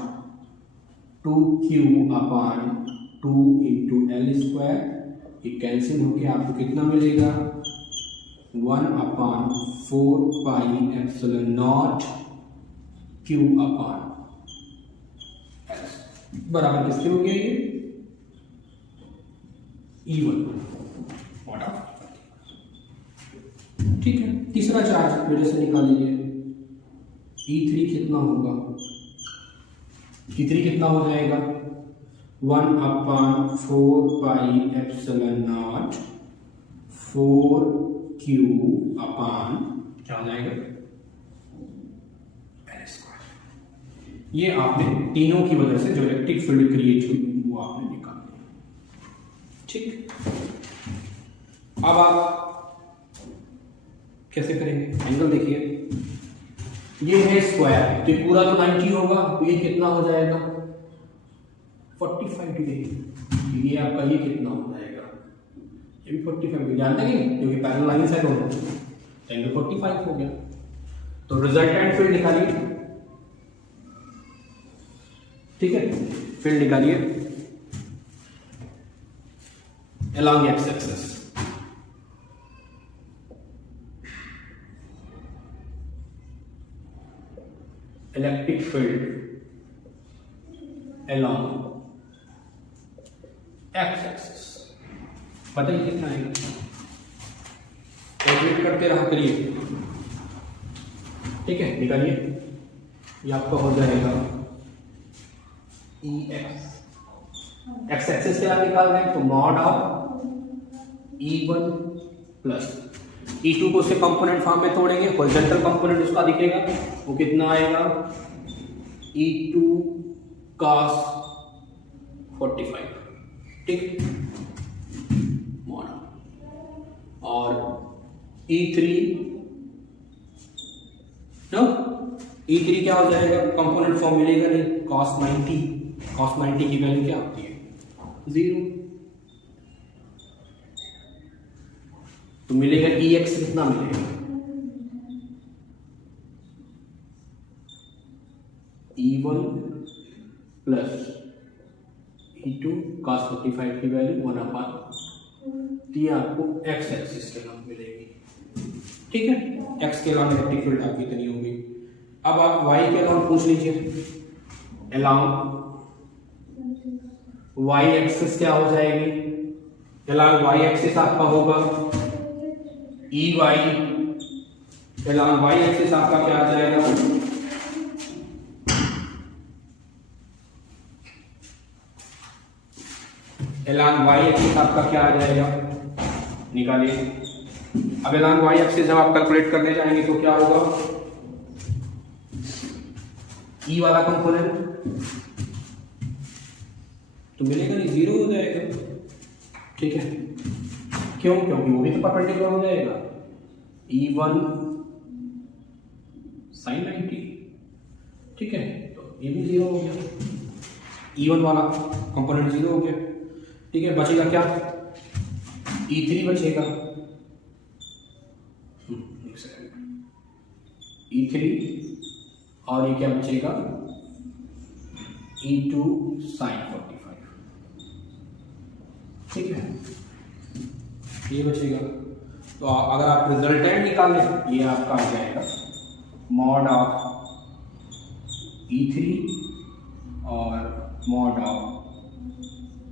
2q/2 × l स्क्वायर। ये कैंसिल होके आपको कितना मिलेगा, 1/4πε0 q/l बराबर किसके हो गया, ये E1। ठीक है, तीसरा चार्ज मेरे से निकाल लीजिए। E3 कितना होगा, E3 कितना हो जाएगा, 1/4πε0 4q क्या हो जाएगा, l स्क्वायर। ये आपने तीनों की वजह से जो इलेक्ट्रिक फील्ड क्रिएट हुई वो आपने निकाल दिया। ठीक, अब आप कैसे करेंगे, एंगल देखिए, ये है स्क्वायर, तो पूरा तो 90 होगा, तो ये कितना हो जाएगा, 45 डिग्री। ये आपका ये कितना हो जाएगा, ये भी 45 डिग्री, जानते हैं क्योंकि पैरेलल लाइन से दोनों, एंगल 45 हो गया। तो रिजल्टेंट फील्ड निकालिए। ठीक है, फील्ड निकालिए along x axis। Electric field along x axis, बताइए कितना आएगा, कैलकुलेट करते रहा करिए। ठीक है, निकालिए, ये आपका हो जाएगा EX, x एक्सिस से आप निकाल रहे हैं तो mod of E1 plus E2 को उसके कंपोनेंट फॉर्म में तोड़ेंगे, हॉरिजॉन्टल कंपोनेंट उसका दिखेगा, वो कितना आएगा, E2 cos 45। ठीक, मॉड, और E3 नो, E3 क्या हो जाएगा, कंपोनेंट फॉर्म मिलेगा नहीं, cos 90 की वैल्यू क्या होती है, 0, तो मिलेगा EX कितना मिलेगा, E1 प्लस E2 cos 45 की वैल्यू 1/, ये आपको x एक्सिस के नाम मिलेगी। ठीक है, x के अलावा इलेक्ट्रिक फील्ड आपकी इतनी होगी। अब आप y के अलावा पूछ लीजिए, अलाउ y एक्सिस क्या हो जाएगी, अलाउ y एक्सिस आपका होगा EY, अलाउ y एक्सिस आपका क्या आ जाएगा, अलाउ y एक्सिस आपका क्या आ जाएगा, निकालिए। अब अलाउ y एक्सिस जब आप कैलकुलेट करने जाएंगे तो क्या होगा, E वाला कंपोनेंट तो मिलेगा नहीं, 0 हो जाएगा। ठीक है, क्यों, क्योंकि वो भी तो परपेंडिकुलर हो जाएगा, E1 sin 90। ठीक है, तो ये भी 0 हो गया, E1 वाला कंपोनेंट 0 हो गया। ठीक है, बचेगा क्या, E3 बचेगा, एक सेकंड, E3 और ये क्या बचेगा, E2 sin 45। ठीक है, ये बचेगा। तो अगर आप रिजल्टेंट निकालें, ये आपका आ जाएगा मॉड ऑफ E3 और मॉड ऑफ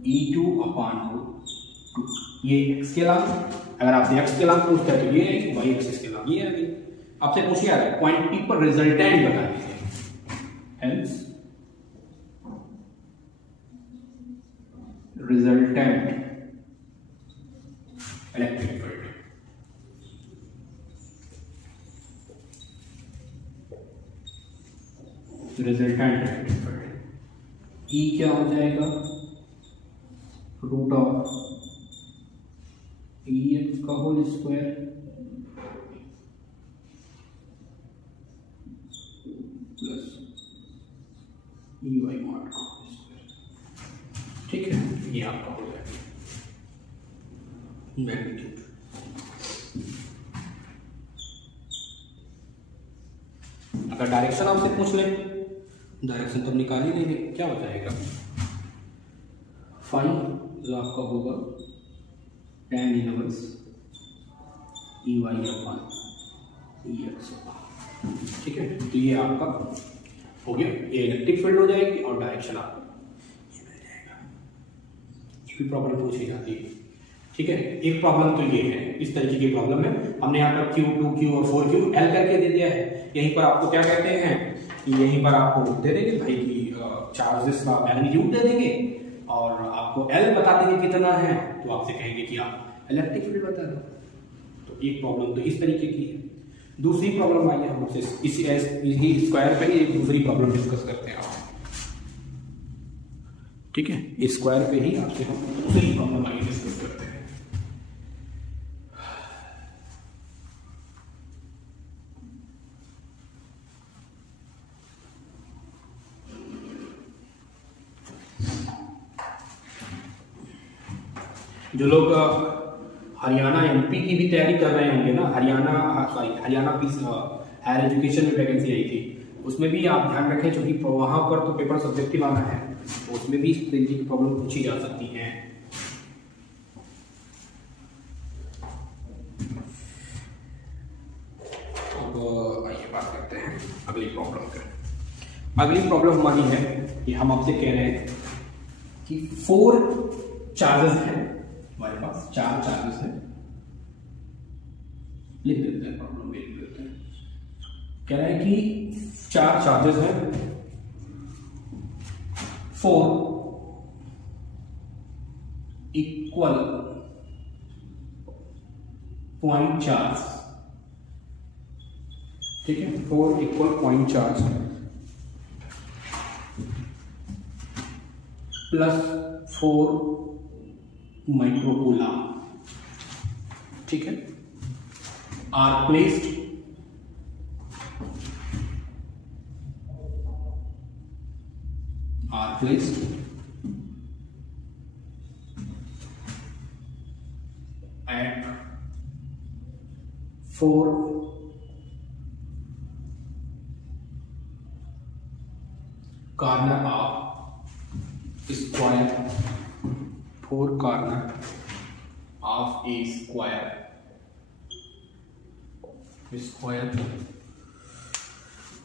E2/2। ये x के लाभ, अगर आपसे x के लाभ पूछता है तो ये y एक्सिस के लाभ ये है। आपसे पूछ रहा है पॉइंट P पर रिजल्टेंट बता दीजिए, hence resultant electric resultant electric field. E क्या हो जाएगा, रूट ऑफ ई एक्स का whole square plus E Y naught का होल स्क्वायर। ठीक है, ये आपका हो जाएगा मैग्नीट्यूड। अगर डायरेक्शन आपसे पूछ ले, डायरेक्शन तो निकाल ही नहीं, क्या हो जाएगा, फाइन जो आपका होगा tan inverse E Y upon E X. ठीक है, तो ये आपका हो गया, ये इलेक्ट्रिक फील्ड हो जाएगी और डायरेक्शन आपको ये मिल जाएगा। ये भी प्रॉब्लम पूछी जाती है। ठीक है, एक प्रॉब्लम तो ये है, इस तरीके की प्रॉब्लम है। हमने यहाँ पर Q, 2Q और 4Q L करके दे दिया है। यहीं पर आपको क्या कहते हैं कि यहीं पर आपको दे देंगे भाई कि चार्जेस का मैग्नीट्यूड दे देंगे और आपको L बता देंगे कितना है, तो आपसे कहेंगे कि आप इलेक्ट्रिक फील्ड बता दो। तो एक प्रॉब्लम तो इस तरीके की है। दूसरी प्रॉब्लम आई है, हमसे इसी स्क्वायर पे ही एक दूसरी प्रॉब्लम डिस्कस करते हैं आप। ठीक है, इस स्क्वायर पे ही आपसे हम दूसरी प्रॉब्लम आगे डिस्कस करते हैं। जो लोग हरियाणा एमपी की भी तैयारी कर रहे होंगे ना, हरियाणा की हायर एजुकेशन में वैकेंसी आई थी, उसमें भी आप ध्यान रखें, क्योंकि वहां पर तो पेपर सब्जेक्टिव आना है, तो उसमें भी इस तरीके की प्रॉब्लम पूछी जा सकती है। अब आइए बात करते हैं अगली प्रॉब्लम पे। अगली प्रॉब्लम हमारी है कि हम आपसे कह रहे हैं कि 4 चार्जेस हैं हमारे पास, 4 चार्जेस हैं, लिख देते हैं प्रॉब्लम में, लिख देते हैं। कह रहा है कि 4 चार्जेस हैं, 4 इक्वल पॉइंट चार्ज। ठीक है, 4 equal point charge plus 4 microcoulomb. ठीक है, are placed at 4 corner of square, 4 corner of a square,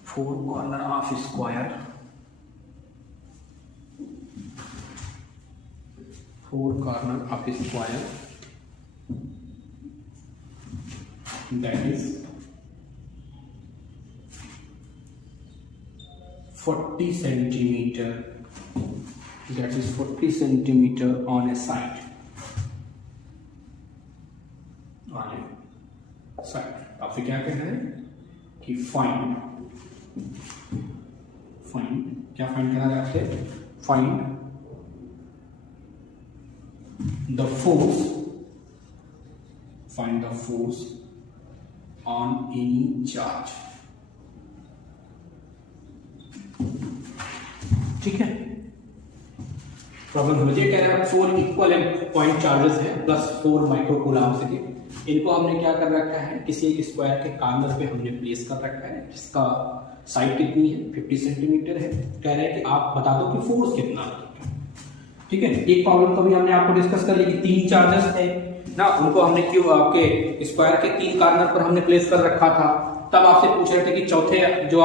4 corner of square, 4 corner of square, that is 40 centimeter, that is 40 centimeter on a side, आपसे क्या कहना है कि फाइंड क्या फाइंड करना है आपसे, find the force on any charge. ठीक है, प्रॉब्लम समझिए। कह रहा है 4 इक्वल पॉइंट चार्जेस हैं प्लस 4 माइक्रोकूलम्स के, इनको हमने क्या कर रखा है, किसी एक स्क्वायर के कॉर्नर पे हमने प्लेस कर रखा है, जिसका साइड कितनी है, 50 सेंटीमीटर है। कह रहे हैं कि आप बता दो कि फोर्स कितना है। ठीक है, एक प्रॉब्लम तो भी हमने आपको डिस्कस कर ली कि 3 चार्जेस थे ना, उनको हमने क्यों आपके स्क्वायर के 3 कॉर्नर पर हमने प्लेस कर रखा था। तब आपसे पूछ रहे थे कि चौथा जो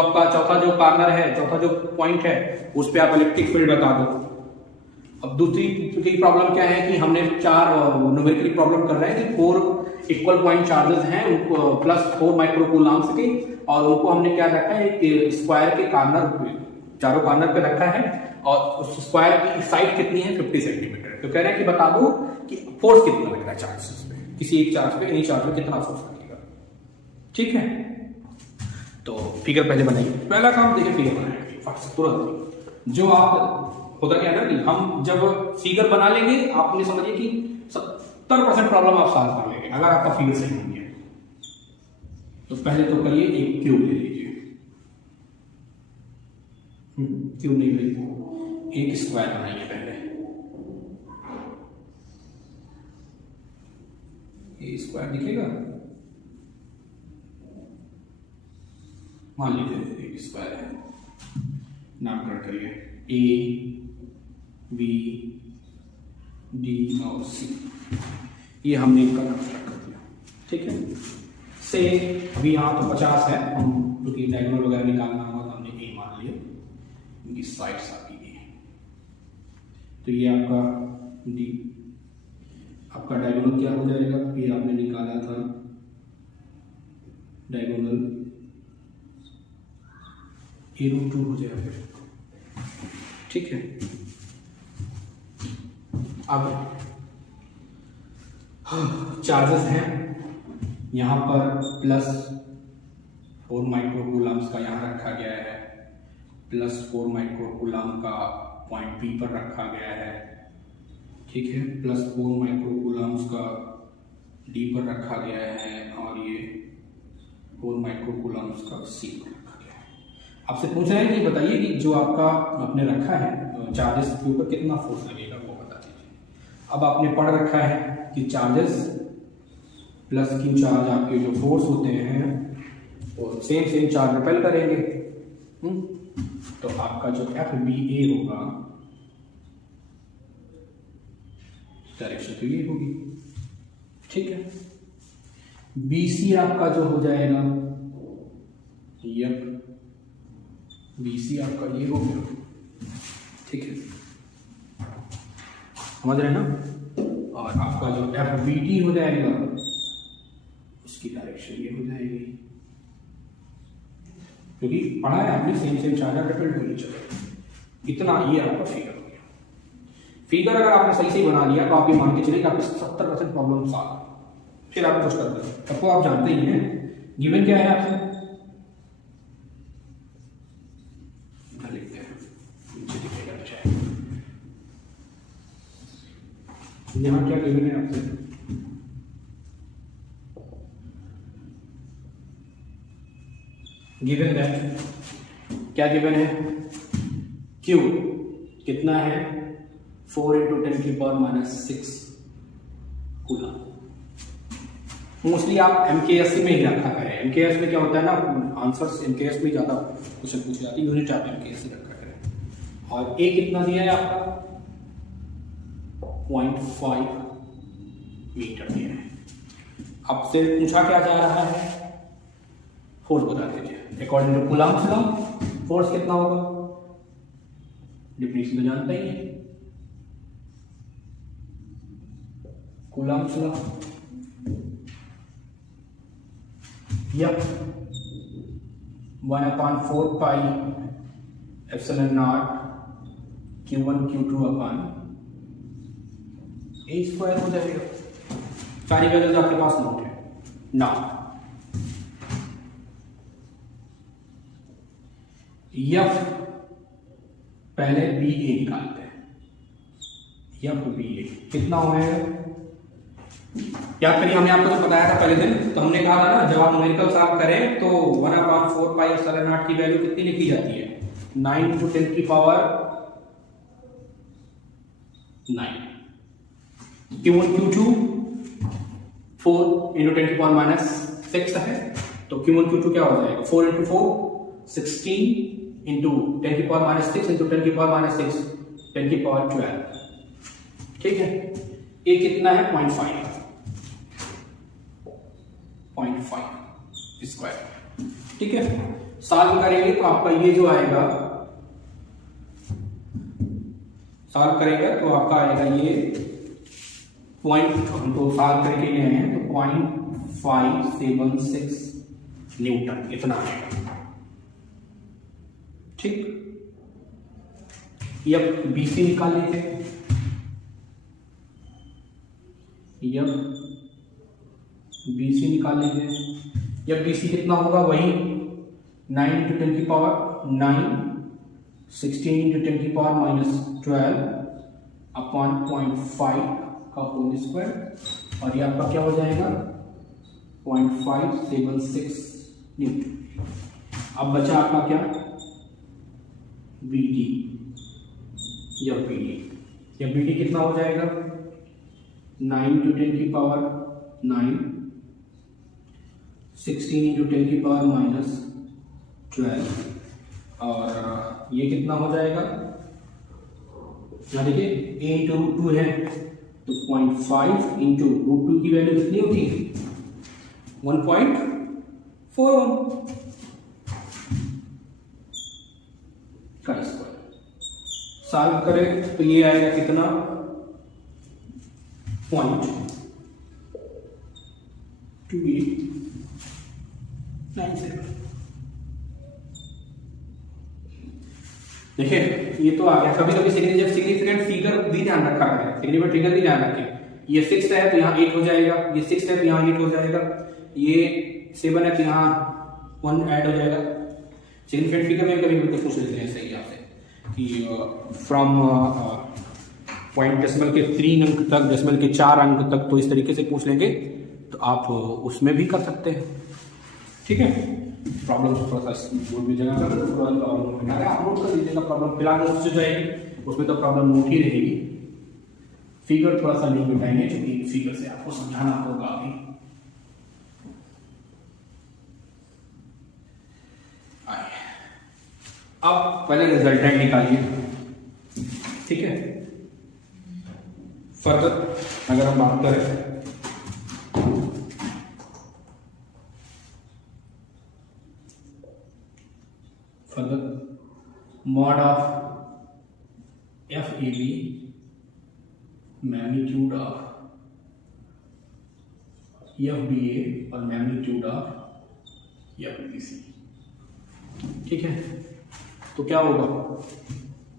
कॉर्नर है, चौथा जो पॉइंट है, उस पर आप इलेक्ट्रिक फील्ड बता दो। अब दूसरी प्रॉब्लम क्या है कि हमने 4 न्यूमेरिकल प्रॉब्लम कर रहे हैं कि 4 इक्वल पॉइंट चार्जेस हैं, उनको प्लस 4 माइक्रोकूलम्स के, और उनको हमने क्या रखा है, एक स्क्वायर के कॉर्नर, चारों कॉर्नर पे रखा है, और उस स्क्वायर की साइड कितनी है, 50 सेंटीमीटर। तो कह रहे हैं कि बता दो कि फोर्स कितना लग रहा है चार्जेस पे, किसी एक चार्ज पे, एनी चार्ज पे कितना फोर्स लगेगा। ठीक है, तो फिगर पहले बनाइए। पहला काम देखिए, फिगर बनाएंगे। फट से तुरंत। जो आप होता क्या है ना कि हम जब फिगर बना लेंगे, आपने समझिए कि 70% प्रॉब्लम आप सॉल्व कर लेंगे अगर आपका फिगर सही नहीं है। तो पहले तो करिए एक क्यूब ले लीजिए, क्यूब नहीं ले, एक स्क्वायर बनाइए पहले। ये स्क्वायर दिखेगा, मान लीजिए एक स्क्वायर है, नामकरण करिए ए बी डी और सी, ये हमने इनका कंस्ट्रक्ट कर दिया, ठीक है। से अभी यहाँ तो 50 है, हम क्योंकि डायगोनल वगैरह निकालना होगा तो हमने ए मान लिया, इनकी साइड्स आपकी ए। तो ये आपका डी, आपका डायगोनल क्या हो जाएगा, ये आपने निकाला था डायगोनल a√2 हो जाएगा फिर, ठीक है। अब चार्जेस हैं यहाँ पर, +4 माइक्रोकूलम्स का यहाँ रखा गया है, +4 माइक्रोकूलम का पॉइंट बी पर रखा गया है, ठीक है, +4 माइक्रोकूलम्स का डी पर रखा गया है, और ये 4 माइक्रोकूलम्स का सी पर रखा गया है। आपसे पूछ रहे हैं कि बताइए कि जो आपका आपने रखा है चार्जेस के ऊपर कितना फोर्स लगेगा वो बता दीजिए। अब आपने पढ़ रखा है कि चार्जेस प्लस क्यू चार्ज आपके जो फोर्स होते हैं वो सेम चार्ज रिपेल करेंगे। तो आपका जो FBA होगा डायरेक्शन तो ये होगी, ठीक है। BC आपका जो हो जाएगा, BC आपका ये हो गया, ठीक है, समझ रहे हैं ना। और आपका जो FBD हो जाएगा उसकी डायरेक्शन ये हो जाएगी, क्योंकि पढ़ा है आपने सेम चार्जर रिपेल्ड होनी चाहिए। इतना ये आपका फिगर हो गया। फिगर अगर आपने सही से बना लिया तो आप ये मान के चलिए कि आपकी 70% प्रॉब्लम सॉल्व। फिर आप कुछ करते हैं, तब तो आप जानते ही हैं गिवन क्या है आपसे, लिखते हैं नीचे दिखेगा, अच्छा यहाँ क्या गिवन है आपसे, गिवन दैट, क्या गिवन है, Q कितना है 4 × 10⁻⁶ कूलम। मोस्टली आप MKS में ही रखा करें, MKS में क्या होता है ना, आंसर्स MKS में ज़्यादा क्वेश्चन पूछे जाते हैं, यूनिट आप MKS से रखा करें। और A कितना दिया है आपका 0.5 मीटर दिया है। आपसे पूछा क्या जा रहा है, फोर्स बता दीजिए according to Coulomb's law. Force कितना होगा, डेफिनेशन तो जानते ही है, Coulomb's law, yup 1/4 pi epsilon naught Q1 Q2 upon A square हो जाएगा। सारी वैल्यूज आपके पास नोट है ना। F पहले BA निकालते हैं, FBA कितना होगा, याद करिए हमने आपको जो बताया था पहले दिन, तो हमने कहा था ना जब आप न्यूमेरिकल सॉल्व करें तो 1/4 पाई एप्सिलॉन नॉट की वैल्यू कितनी लिखी जाती है, 9 × 10⁹ Q1 Q2 4 × 10⁻⁶ है, तो Q1 Q2 क्या हो जाएगा 4 × 4 16 × 10⁻⁶ × 10⁻⁶ 10⁻12, ठीक है। A कितना है 0.5 स्क्वायर, ठीक है। सॉल्व करेंगे तो आपका ये जो आएगा, सॉल्व करेगा तो आपका आएगा ये पॉइंट, हमको सॉल्व करके लिए हैं तो 0.576 न्यूटन इतना आएगा, ठीक। अब BC निकाल लीजिए, BC निकाल लीजिए। BC कितना होगा, वही 9 × 10⁹ 16 इंटू 10 की पावर -12 अपॉन 0.5 का होल स्क्वायर, और ये आपका क्या हो जाएगा 0.576 न्यूटन। अब बचा आपका क्या BD या BD। या BD कितना हो जाएगा 9 इंटू 10 की पावर 9, 16 इंटू 10 की पावर -12, और ये कितना हो जाएगा, यहाँ देखिए a इंटू √2 है तो 0.5 इंटू √2 की वैल्यू कितनी होती है 1.41 का स्क्वायर। सॉल्व करें तो ये आएगा कितना 0.2897। देखिए ये तो आ गया। कभी कभी सिग्निफिकेंट फिगर भी ध्यान रखा करें, सिग्निफिकेंट फिगर भी ध्यान रखें। ये 6 है तो यहाँ 8 हो जाएगा, ये 6 है तो यहाँ 8 हो जाएगा, ये 7 है तो यहाँ 1 ऐड हो जाएगा। सिग्निफिकेंट फिगर में कभी कभी पूछ लेते हैं सही आपसे कि फ्रॉम पॉइंट डेसिमल के 3 अंक तक, डेसिमल के 4 अंक तक, तो इस तरीके से पूछ लेंगे तो आप उसमें भी कर सकते हैं। ठीक है, प्रॉब्लम थोड़ा सा बोर्ड में जगह कर नोट कर दीजिएगा। प्रॉब्लम फिलहाल नोट से जाएगी, उसमें तो प्रॉब्लम नोट ही रहेगी। फिगर थोड़ा सा नहीं मिटाएंगे क्योंकि फिगर से आपको समझाना होगा अभी। अब पहले रिजल्टेंट निकालिए। ठीक है, फर्दर अगर हम बात करें further mod of FAB magnitude of FBA और मैग्नीट्यूड ऑफ FBC। ठीक है, तो क्या होगा,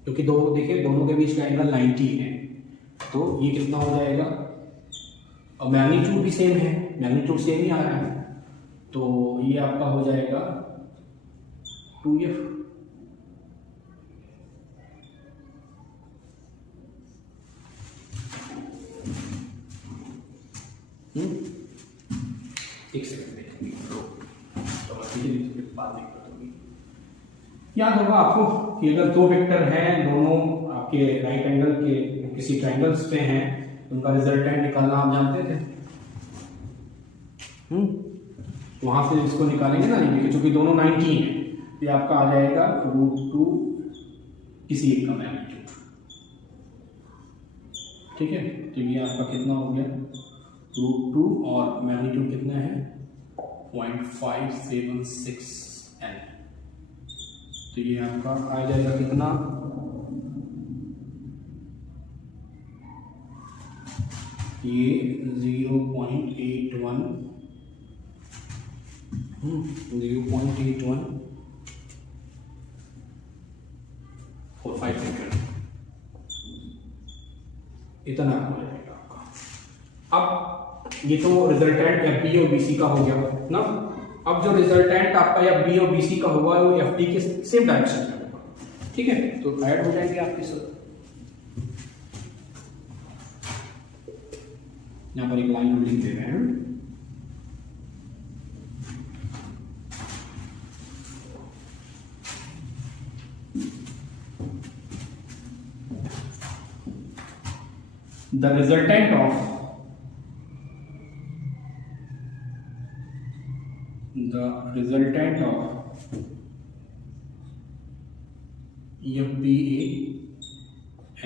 क्योंकि दो देखिए दोनों के बीच का एंगल 90 है, तो ये कितना हो जाएगा, और मैग्नीट्यूड भी सेम है, मैग्नीट्यूड सेम ही आ रहा है, तो ये आपका हो जाएगा 2F। एक सेकंड याद होगा आपको कि अगर दो वेक्टर हैं, दोनों आपके राइट एंगल के किसी ट्रायंगल्स पे हैं, उनका रिजल्टेंट निकालना आप जानते थे। वहां से इसको निकालेंगे ना, देखिए चूंकि दोनों 90 हैं, ये आपका आ जाएगा √2 किसी एक का मैग्नीट्यूड। ठीक है, तो ये आपका कितना हो गया √2 और मैग्नीट्यूड कितना है 0.576 n। तो ये आपका आ जाएगा कितना, ये 0.81 0.8145 मीटर, इतना हो जाएगा आपका। अब ये तो रिजल्टेंट FB और BC का हो गया ना। अब जो रिजल्टेंट आपका FB और BC का होगा वो FD के सेम डायरेक्शन में होगा। ठीक है, तो ऐड हो जाएंगे आपके साथ। यहां पर एक लाइन हम लिख दे रहे हैं, the resultant of FBA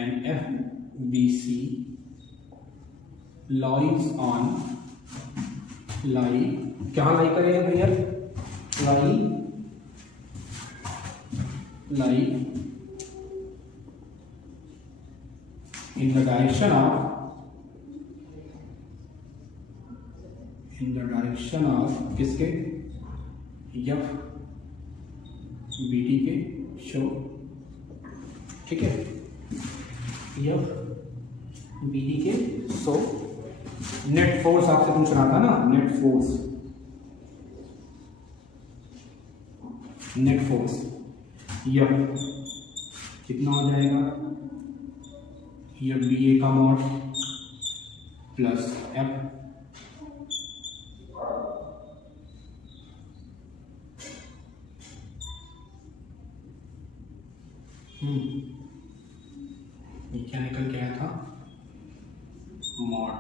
and FBC lies on क्या लाई करेंगे भैया, लाई in the direction of किसके FBD के शो। ठीक है, FBD के सो नेट फोर्स आपसे पूछ रहा था ना, नेट फोर्स कितना हो जाएगा, ये बी ए का मॉड प्लस एफ ये क्या निकल के आया था, मॉड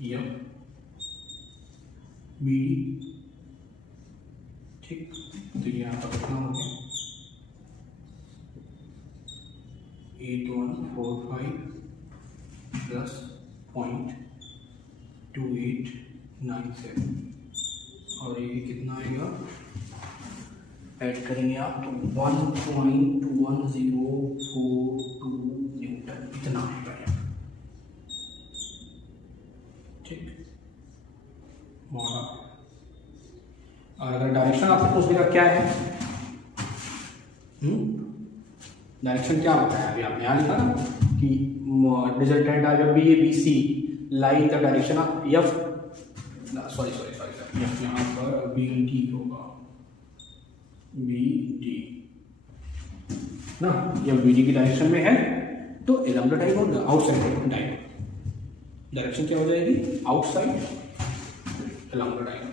यह बी डी, ठीक। तो ये आपका कितना हो गया, 8145 प्लस 0.2897 और ये कितना आएगा, ऐड करेंगे आप तो 1.1042 न्यूटन इतना आएगा, ठीक। और अगर डायरेक्शन आपसे पूछ लेगा क्या है, डायरेक्शन क्या होता है, अभी आपने यहाँ लिखा ना कि रिजल्टेंट आ जब भी ये B C lie the direction of F, sorry F यहाँ पर बी डी होगा, बी डी ना, जब बी डी की डायरेक्शन में है तो लैम्डा टाइम होगा, आउटसाइड टाइम डायरेक्शन क्या हो जाएगी, आउटसाइड लैम्डा टाइम।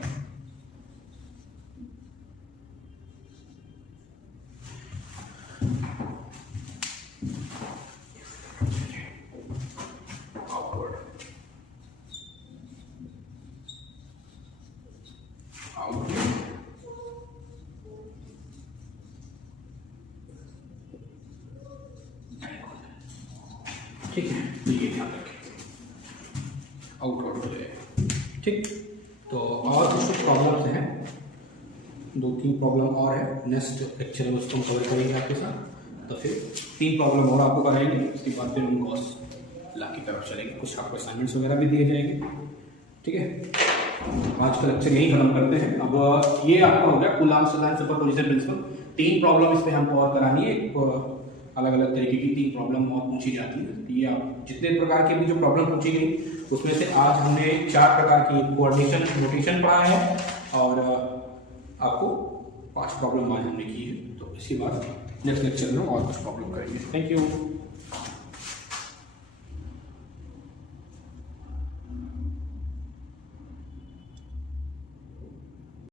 ठीक है, तो ये ध्यान रखें, आउटवर्ड हो जाए, ठीक। तो और कुछ प्रॉब्लम्स हैं, 2-3 प्रॉब्लम और है, नेक्स्ट लेक्चर में उसको कवर करेंगे आपके साथ। तो फिर 3 प्रॉब्लम और आपको कराएंगे, उसके बाद फिर हम गॉस लॉ की तरफ चलेंगे, कुछ आपको असाइनमेंट्स वगैरह भी दिए जाएंगे, ठीक है। आज का लेक्चर यही खत्म करते हैं। अब ये आपका हो गया कूलॉम्स सुपरपोजिशन प्रिंसिपल, 3 प्रॉब्लम इसमें हमको और करानी है, अलग अलग तरीके की 3 प्रॉब्लम और पूछी जाती है। ये आप जितने प्रकार की भी जो प्रॉब्लम पूछी गई उसमें से आज हमने 4 प्रकार की कोऑर्डिनेशन नोटेशन पढ़ा है और आपको 5 प्रॉब्लम आज हमने की है। तो इसी बात नेक्स्ट लेक्चर में और कुछ प्रॉब्लम करेंगे। Thank you.